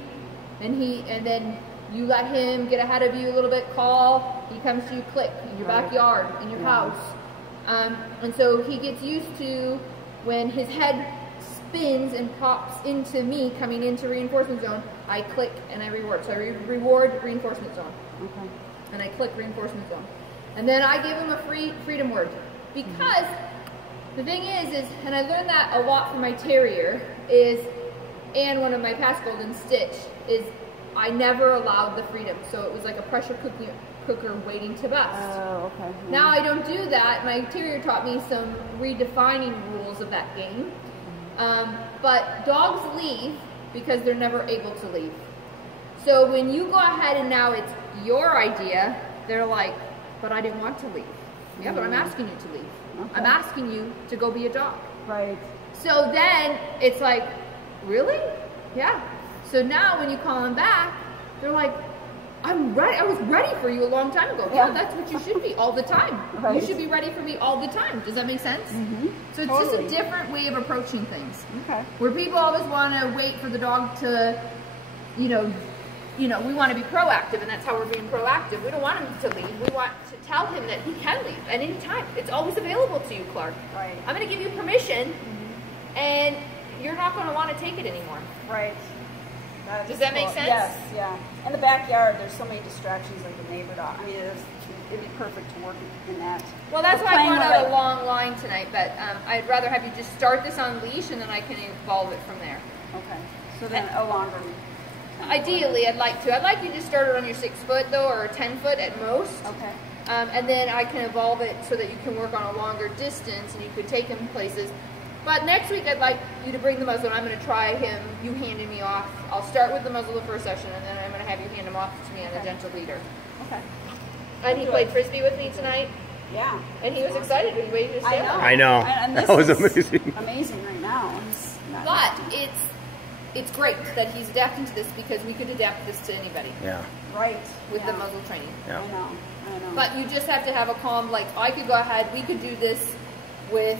and then You let him get ahead of you a little bit, call, he comes to you, click, in your backyard, in your house. And so he gets used to when his head spins and pops into me coming into reinforcement zone, I click and I reward. So I reward reinforcement zone. Okay. And I click reinforcement zone. And then I give him a freedom word. Because the thing is, and I learned that a lot from my terrier, and one of my past golden Stitch, is I never allowed the freedom. So it was like a pressure cooker waiting to bust. Oh, okay. Now I don't do that. My terrier taught me some redefining rules of that game. But dogs leave because they're never able to leave. So when you go ahead and now it's your idea, they're like, but I didn't want to leave. Yeah, but I'm asking you to leave. Okay. I'm asking you to go be a dog. Right. So then it's like, really? Yeah. So now when you call them back, they're like, I'm ready. I was ready for you a long time ago. Yeah, that's what you should be all the time. Right. You should be ready for me all the time. Does that make sense? Mm-hmm. So it's just a different way of approaching things. Okay. Where people always want to wait for the dog to, you know, we want to be proactive, and that's how we're being proactive. We don't want him to leave. We want to tell him that he can leave at any time. It's always available to you, Clark. Right. I'm going to give you permission, and you're not going to want to take it anymore. Right. Does that make sense? Yes, yeah. In the backyard, there's so many distractions, like the neighbor dog. I mean, it'd be perfect to work in that. Well, that's why I brought out a long line tonight, but I'd rather have you just start this on leash, and then I can evolve it from there. Okay. So then a longer. Ideally, I'd like you to start it on your 6 foot though, or 10 foot at most. Okay. And then I can evolve it so that you can work on a longer distance, and you could take him places. But next week, I'd like you to bring the muzzle, and I'm going to try him, you handing me off. I'll start with the muzzle the first session, and then I'm going to have you hand him off to me on the gentle leader. Okay. And he played Frisbee with me tonight. Yeah. And he was excited. He waited to stay home. I know. And that was amazing. Amazing right now. But it's great that he's adapting to this, because we could adapt this to anybody. Yeah. Right. With the muzzle training. Yeah. I know. But you just have to have a calm, like, I could go ahead, we could do this with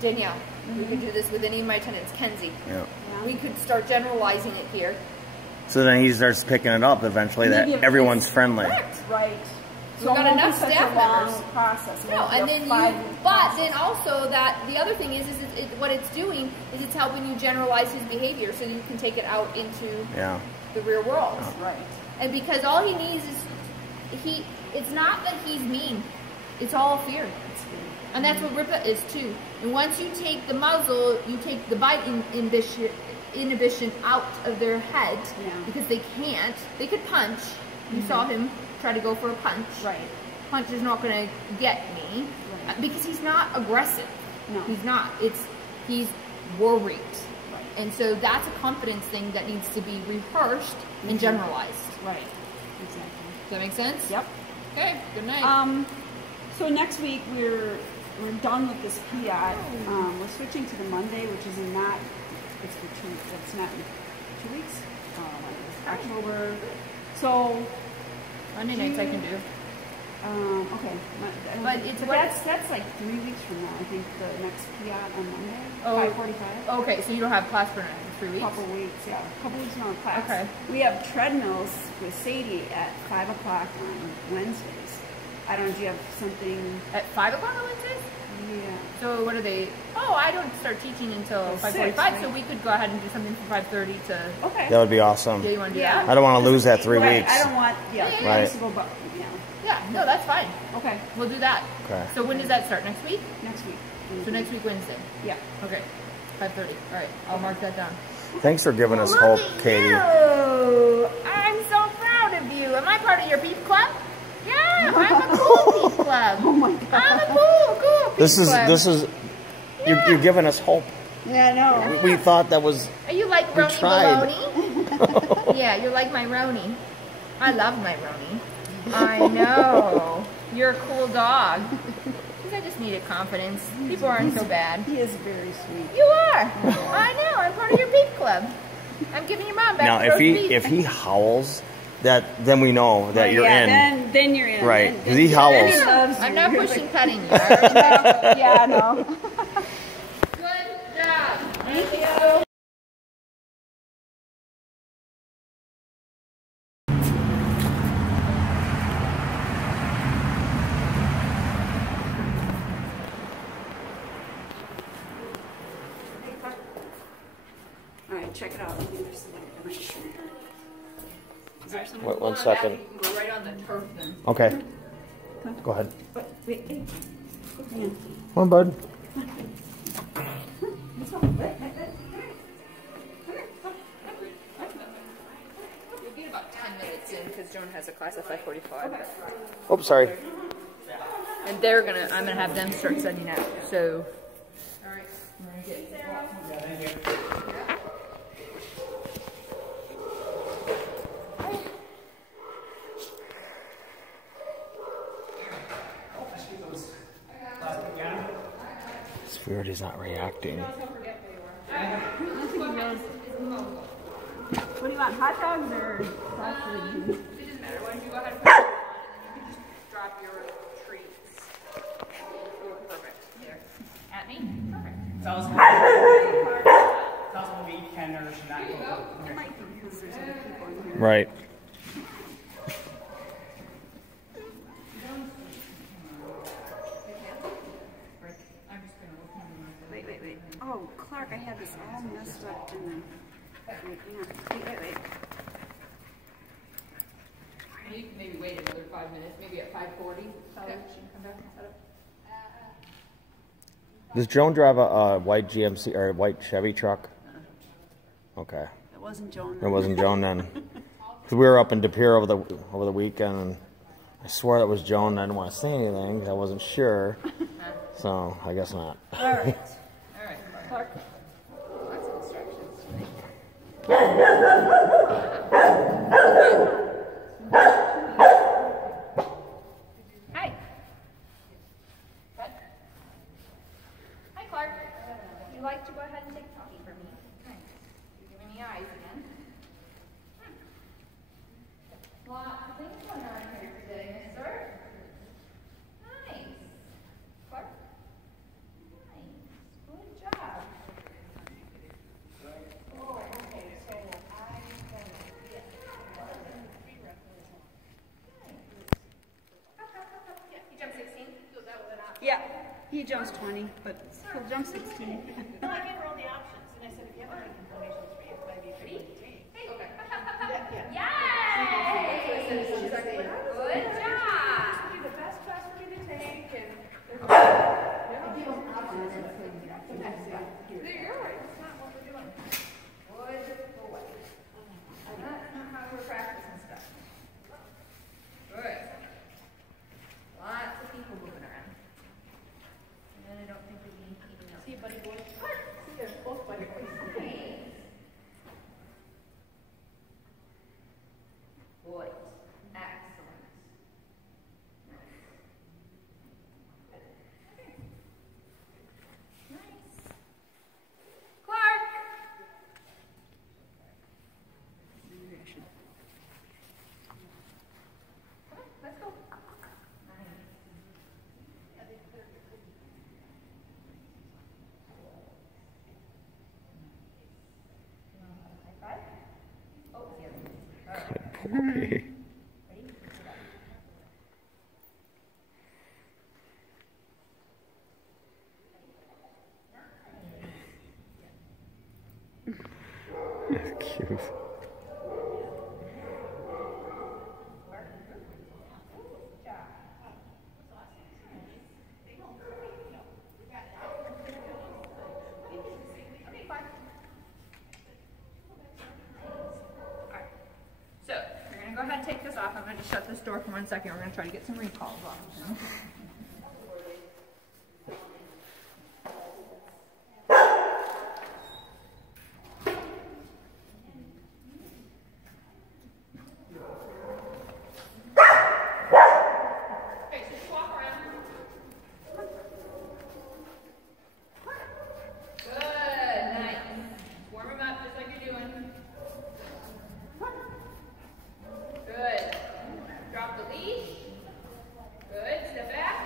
Danielle. We could do this with any of my attendants, Kenzie. Yeah. We could start generalizing it here. So then he starts picking it up eventually, that everyone's friendly. Correct. Right. So we've got enough staff members. Process. No, and then then also that the other thing is what it's doing is it's helping you generalize his behavior, so you can take it out into the real world. Yeah. Right. And because all he needs is it's not that he's mean, it's all fear. And that's what RIPA is too. And once you take the muzzle, you take the bite inhibition out of their head, because they can't. They could punch. You saw him try to go for a punch. Right. Punch is not going to get me, because he's not aggressive. No. He's not. He's worried. Right. And so that's a confidence thing that needs to be rehearsed and generalized. Right. Exactly. Does that make sense? Yep. Okay. Good night. So next week we're done with this PIAT. We're switching to the Monday, which is not. It's not in 2 weeks. October. So Monday nights I can do. Okay. But that's like 3 weeks from now. I think the next PIAT on Monday. 5:45. Okay, so you don't have class for 3 weeks. Couple weeks, yeah. Couple weeks on class. Okay. We have treadmills with Sadie at 5 o'clock on Wednesdays. I don't know, do you have something at 5 o'clock on Wednesdays? Yeah. So what are they? Oh, I don't start teaching until 5:45, right? So we could go ahead and do something from 5:30 to. Okay. That would be awesome. Do you want to do that? I don't want to lose that 3 weeks. I don't want. Right. Yeah. No, that's fine. Okay, we'll do that. Okay. So when does that start? Next week? Next week. So next week Wednesday. Yeah. Okay. 5:30. All right. I'll mark that down. Thanks for giving us hope, Katie. I'm so proud of you. Am I part of your peep club? Yeah, I'm a cool peep club. Oh my God. I'm a cool peep club. This is you're giving us hope. Yeah, I know. We thought that was. Are you like Roni Baloney? Yeah, you're like my Roni. I love my Roni. I know. You're a cool dog. I just needed confidence. People aren't so bad. He is very sweet. You are. I know. I'm part of your peep club. I'm giving your mom back. Now, if he howls, then we know that you're in. Then you're in. Right, because he howls. I'm not pushing petting you. Yeah, I know. Good job. Thank you. check it out. Maybe there's somebody that might show you. Is there somebody? Wait, 1 second. You can go right on the turf then. Okay. Go ahead. Wait, hey. Hang on. Come on, bud. You'll get about 10 minutes in because Joan has a class at 5:45. Oh, sorry. And I'm gonna have them start sending out. So. All right. It's weird he's not reacting. What do you want, hot dogs or sausage? It doesn't matter. Why don't you go ahead and put it on, and then you can just drop your treats. Oh, perfect. There. At me? Perfect. Tell us when we can or should not go. It might be because there's other people in here. Right. Wait. Oh, Clark, I had this all messed up in the... Wait. You can maybe wait another 5 minutes, maybe at 5:40. She can come back and set up. Does Joan drive a white GMC or a white Chevy truck? Okay. It wasn't Joan. It wasn't Joan then. Because we were up in De Pere over the weekend, and I swore that was Joan. And I didn't want to say anything because I wasn't sure. So I guess not. All right. Clark. Lots of instructions tonight. Hi. What? Hi, Clark. Would you like to go ahead and take a copy for me? Nice. You're giving me eyes again. Lots of things going on here today, mister. Nice. Clark? Nice. Good job. Oh, okay. So you jumped 16? So that was not. Yeah, he jumps 20, but he'll jump 16. No, I gave her all the options, and I said, if you have any information for you, it might be for you to take. Okay. Yeah. Yay! She's like, good job. This would be the best class for me to take, and You're right. It's not what we're doing. Good boy. That's not how we're practicing stuff. Good. Lots of people moving around. And I don't think we need anything else. see, buddy boy. See, they're both buddy boys. Nice. Good. Excellent. Nice. Clark! Maybe I should. Come on, let's go. Nice. High five. Oh, the other one. All right. Boy. Ready? That's cute. So, we're going to go ahead and take this off. I'm going to just shut this door for 1 second. We're going to try to get some recalls on. Okay, so just walk around. Good, nice. Warm them up just like you're doing. Good. Drop the leash. Good. Step back.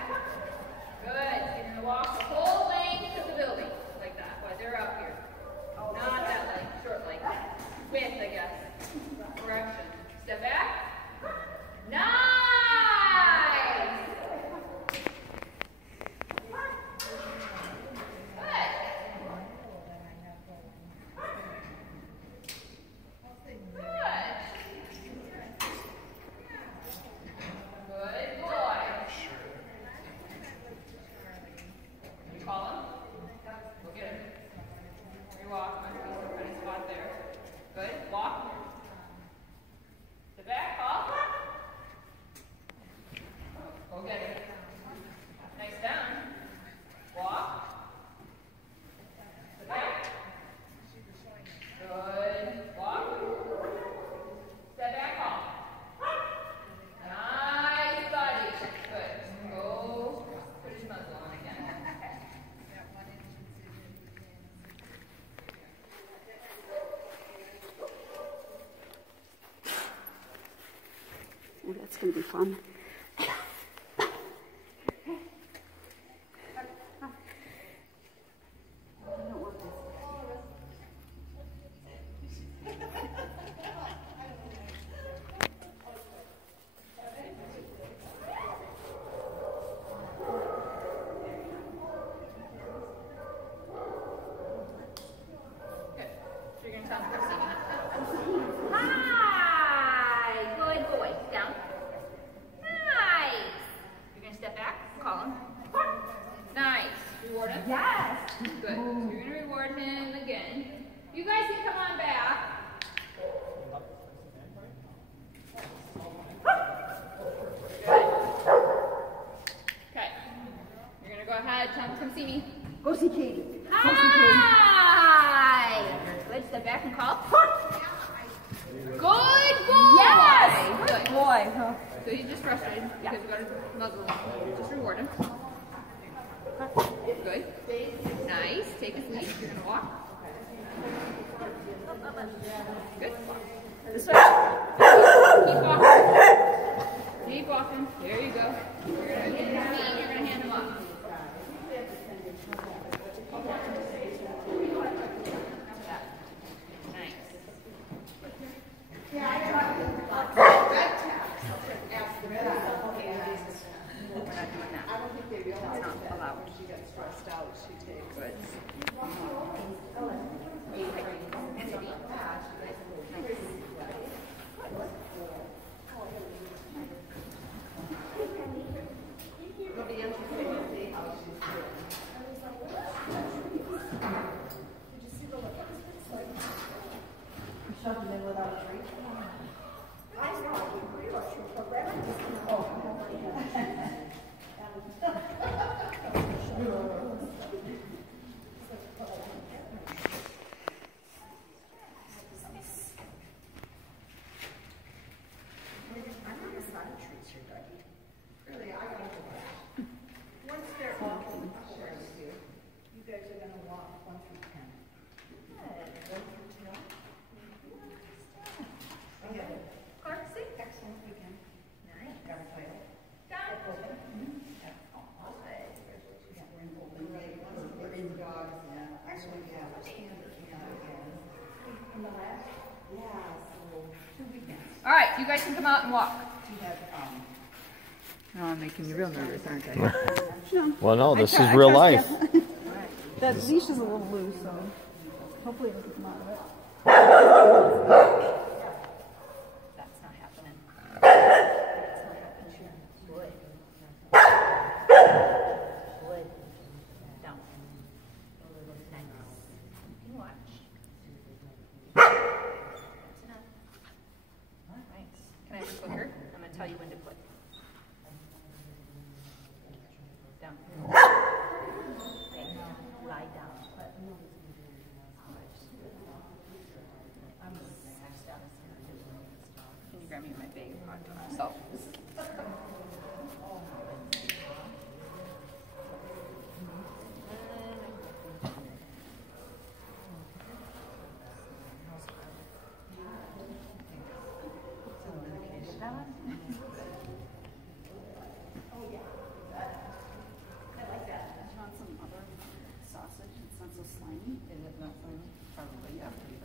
Oh, that's going to be fun. Hi! Good boy. Down. Nice. You're going to step back. Call him. Nice. Reward him? Yes. Good. So you're going to reward him again. You guys can come on back. Okay. You're going to go ahead. Tell him to come see me. Go see Katie. Hi! Good. Step back and call. Good boy! Yes! Good. Boy. Huh? So he's just frustrated because we got to muzzle him. Just reward him. Good. Nice. Take his lead. You're going to walk. Good. This way. Keep walking. Keep walking. There you go. You're going to get his lead. You're going to hand him off. Nice. I don't think they realize that when she gets stressed out, she takes it. Nobody else is going to see how she's doing. Did you see the look? You shoved him in without a treat? I know. We were programming. Oh. Once they're walking, I'll share with you. You guys are going to walk 1 through 10. Good. 1 through 10. Okay. Clark, sit. Excellent weekend. Nice. Got a title. Down. We're in dogs, yeah. Actually, yeah. And the last? Yeah, so 2 weekends. All right, you guys can come out and walk. We had, No, I'm making you real nervous, aren't I? Well, no, this is real life. that leash is a little loose, so hopefully it doesn't come out of it. That's not happening. That's not happening. Good. Good. Down. Nice. You can watch. That's enough. Nice. Can I have a clicker? I'm going to tell you when to click. Down. Okay, now lie down. I'm maxed out. Can you grab me my bag of hot dogs? So.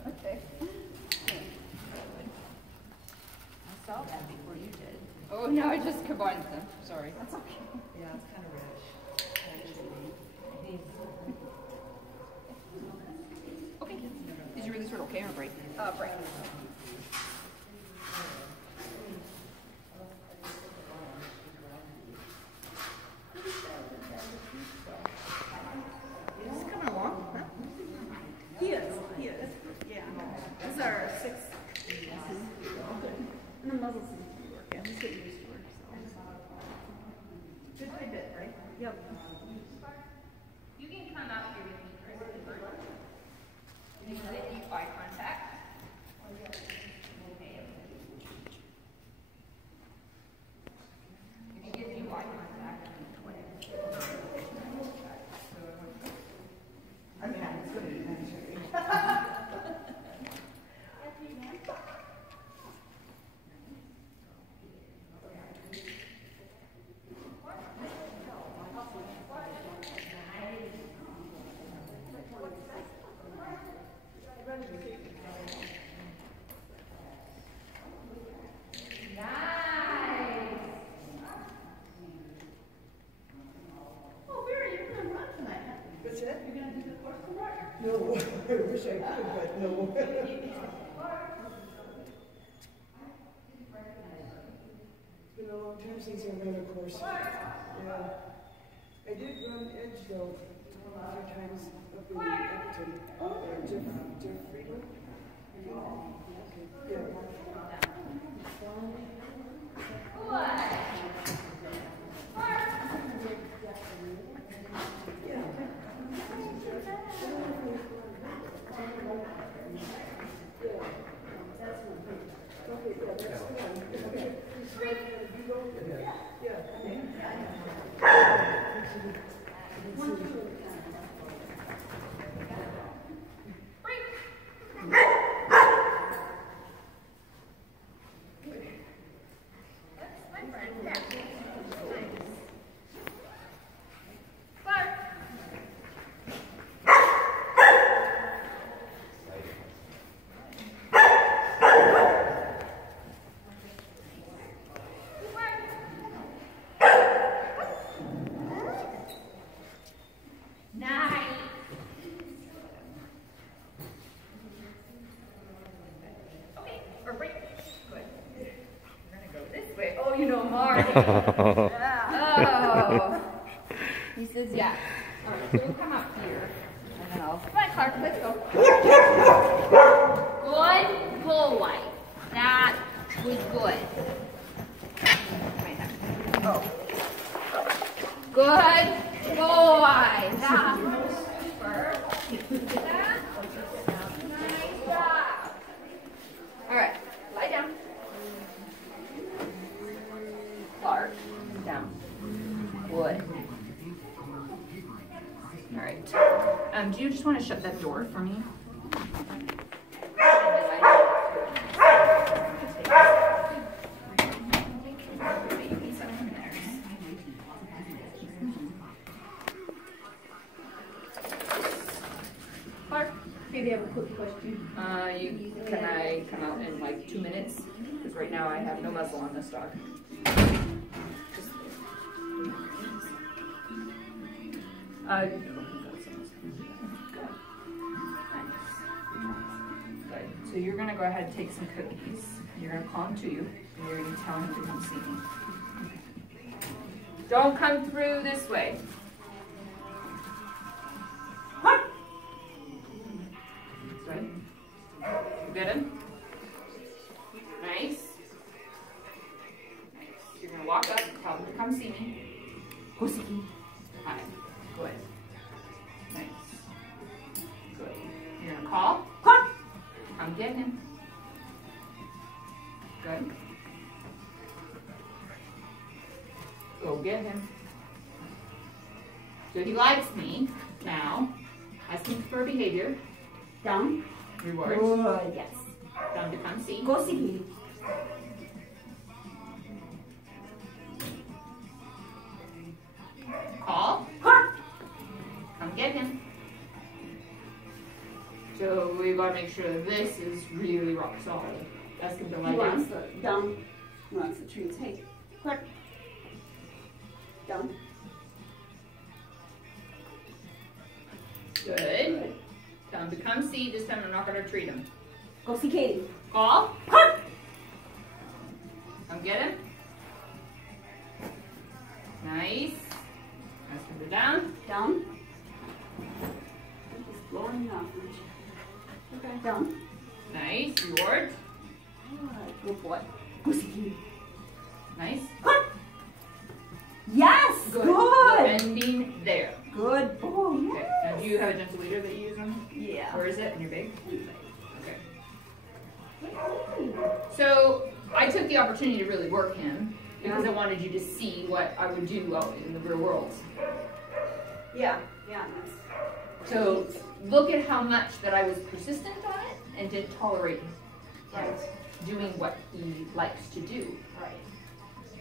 Okay. I saw that before you did. Oh, no, I just combined them. Sorry. That's okay. Yeah, it's kind of rich. Okay. Did you really sort of okay or break? Break. Is this coming along? Huh? He is. Yeah. These are 6. And the muzzle seems to be working. He's getting used to it. So. Bit by bit, right? Yep. You can come out here with me, Kris. You can sit, you eye contact. No. It's been a long time since I've run a course. Yeah. I did run Edge though a few times up in Edmonton. Jeff Friedman. Okay. Yeah. You know Marty. Oh. He says yes. All right, so we'll come up here. And then I'll... Come on, Clark, let's go. Good boy. That was good. Oh. Good boy. That was super. Nice job. All right, lie down. Clark, down. Wood. All right. Do you just want to shut that door for me? Clark, Maybe I have a quick question. can I come out in like 2 minutes? Because right now I have no muzzle on this dog. Good. So you're gonna go ahead and take some cookies. You're gonna call him to you, and you're gonna tell him to come see me. Don't come through this way. Good. You get him? Nice. Nice. You're gonna walk up and tell him to come see me. Go see me. Hi. Good. Nice. Good. You're gonna call. Come get him. Good. Go get him. So he likes me now. Ask him for behavior. Down. Rewards. Good, yes. Tell him to come see. Go see me. Call. Come get him. So we gotta make sure that this is really rock solid. Ask him to lie He wants down. the down. He wants the trees. Hey, Clark. Down. Good. Tell him to come see. This time I'm not gonna treat him. Go see Katie. Call. Come get him. Nice. Ask him to down. Down. Just blowing you off. Okay. Down. Nice. Reward. Good boy. Go see Katie. Nice. Yes. Good. Ending there. Good boy. Okay. Now, do you have a gentle leader that you use on? Yeah. Where is it? In your bag? Okay. So I took the opportunity to really work him because I wanted you to see what I would do out in the real world. Yeah. Yeah. So look at how much that I was persistent on it and didn't tolerate doing what he likes to do. Right.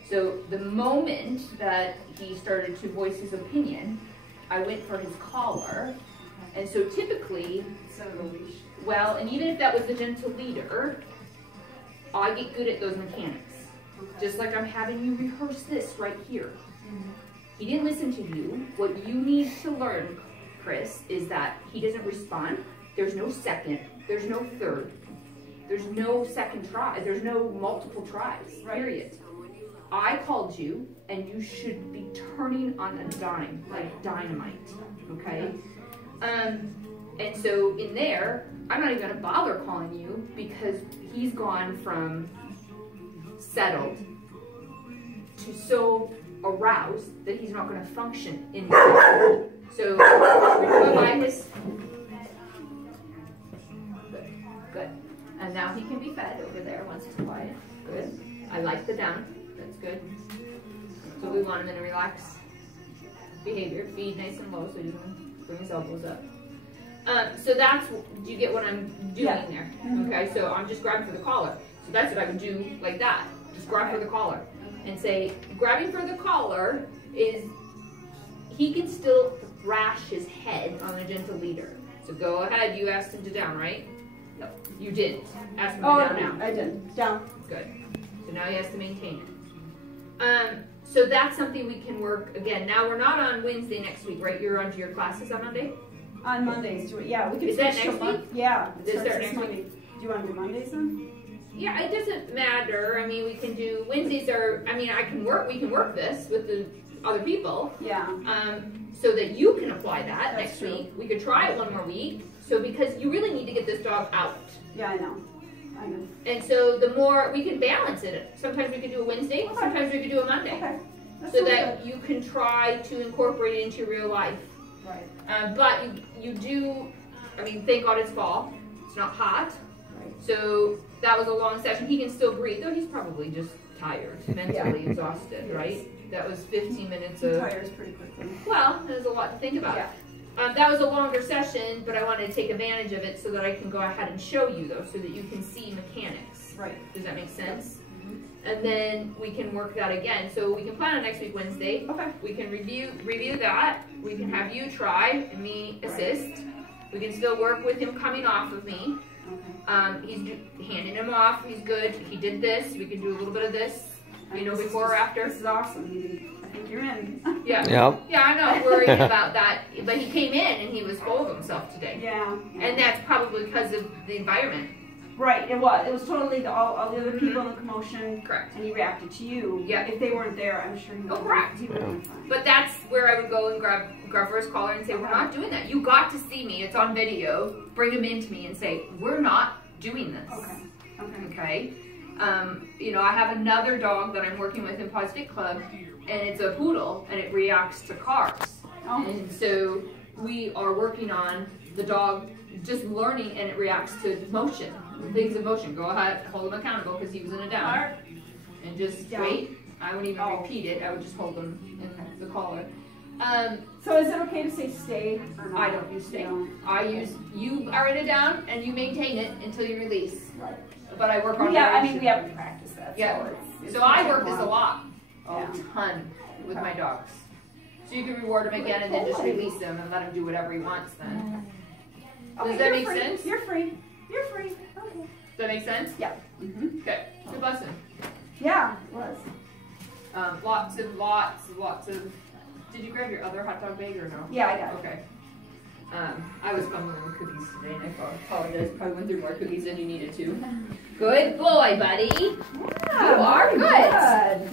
So the moment that he started to voice his opinion, I went for his collar. And so typically, Instead of a leash. well, and even if that was the gentle leader, I get good at those mechanics. Okay. Just like I'm having you rehearse this right here. He didn't listen to you. What you need to learn, Kris, is that he doesn't respond. There's no second. There's no third. There's no second try. There's no multiple tries, period. I called you, and you should be turning on a dime, like dynamite, okay? And so in there, I'm not even gonna bother calling you because he's gone from settled to so aroused that he's not gonna function in the So we're by his. Good. And now he can be fed over there once it's quiet. Good. I like the down. That's good. So we want him in a relaxed behavior. Feed nice and low so he doesn't bring his elbows up. So that's, do you get what I'm doing there? Okay, so I'm just grabbing for the collar. So that's what I would do like that. Just grab for the collar. And say, grabbing for the collar is, he can still thrash his head on a gentle leader. So go ahead, you asked him to down, right? No, you didn't. Ask him to down now. I did. Down. Good. So now he has to maintain it. So that's something we can work, again, now we're not on Wednesday next week, right? You're on to your classes on Monday? On Mondays, yeah, we can. Is that switch next to week? Yeah. Is starts there this next Monday. Do you want to do Mondays then? Yeah, it doesn't matter. I mean, we can do, Wednesdays are, I mean, we can work this with the other people. Yeah. So that you can apply that That's next true. week. We could try it one more week. So because you really need to get this dog out. Yeah, I know. And so the more, we can balance it. Sometimes we could do a Wednesday, sometimes we could do a Monday. Okay. So that you can try to incorporate it into real life. Right. But you do, I mean, thank God it's fall. It's not hot. Right. So that was a long session. He can still breathe, though he's probably just tired, mentally exhausted, right? That was 15 minutes He of... tires pretty quickly. Well, there's a lot to think about. Yeah. That was a longer session, but I wanted to take advantage of it so that I can go ahead and show you, though, so that you can see mechanics. Right. Does that make sense? And then we can work that again. So we can plan on next week, Wednesday. Okay. We can review that. We can have you try and me assist. We can still work with him coming off of me. Okay. He's handing him off. He's good. He did this. We can do a little bit of this. You know, before or after. This is awesome. I think you're in. Yeah. Yep. Yeah, I'm not worried about that. But he came in and he was full of himself today. Yeah. And that's probably because of the environment. Right, it was. It was totally all the other people in the commotion. Correct. And he reacted to you. Yeah. If they weren't there, I'm sure he would. Correct. He would have been fine. But that's where I would go and grab for his collar and say, we're not doing that. You got to see me. It's on video. Bring him into me and say, we're not doing this. Okay. Okay. You know, I have another dog that I'm working with in Positive Club, and it's a poodle, and it reacts to cars. Oh. And so we are working on the dog just learning, and it reacts to motion, things in motion. Go ahead, hold him accountable because he was in a down, and just wait. I wouldn't even repeat it. I would just hold him in the collar. So is it okay to say stay or not? I don't use stay. No. I use, you are in a down and you maintain it until you release. Right. But I work on Yeah, I variation. mean, we haven't practiced that. Yeah. it's So I taken work this a lot. A Yeah. ton with my dogs. So you can reward him again and then just release him and let him do whatever he wants then. Okay, Does that you're make free. sense? You're free. You're free. Okay. Does that make sense? Yeah. Okay. Good lesson. Yeah, it was. Lots of. Did you grab your other hot dog bag or no? Yeah, I got it. Okay. I was fumbling with cookies today and I apologize. Probably went through more cookies than you needed to. Good boy, buddy. Yeah, You are very good. good.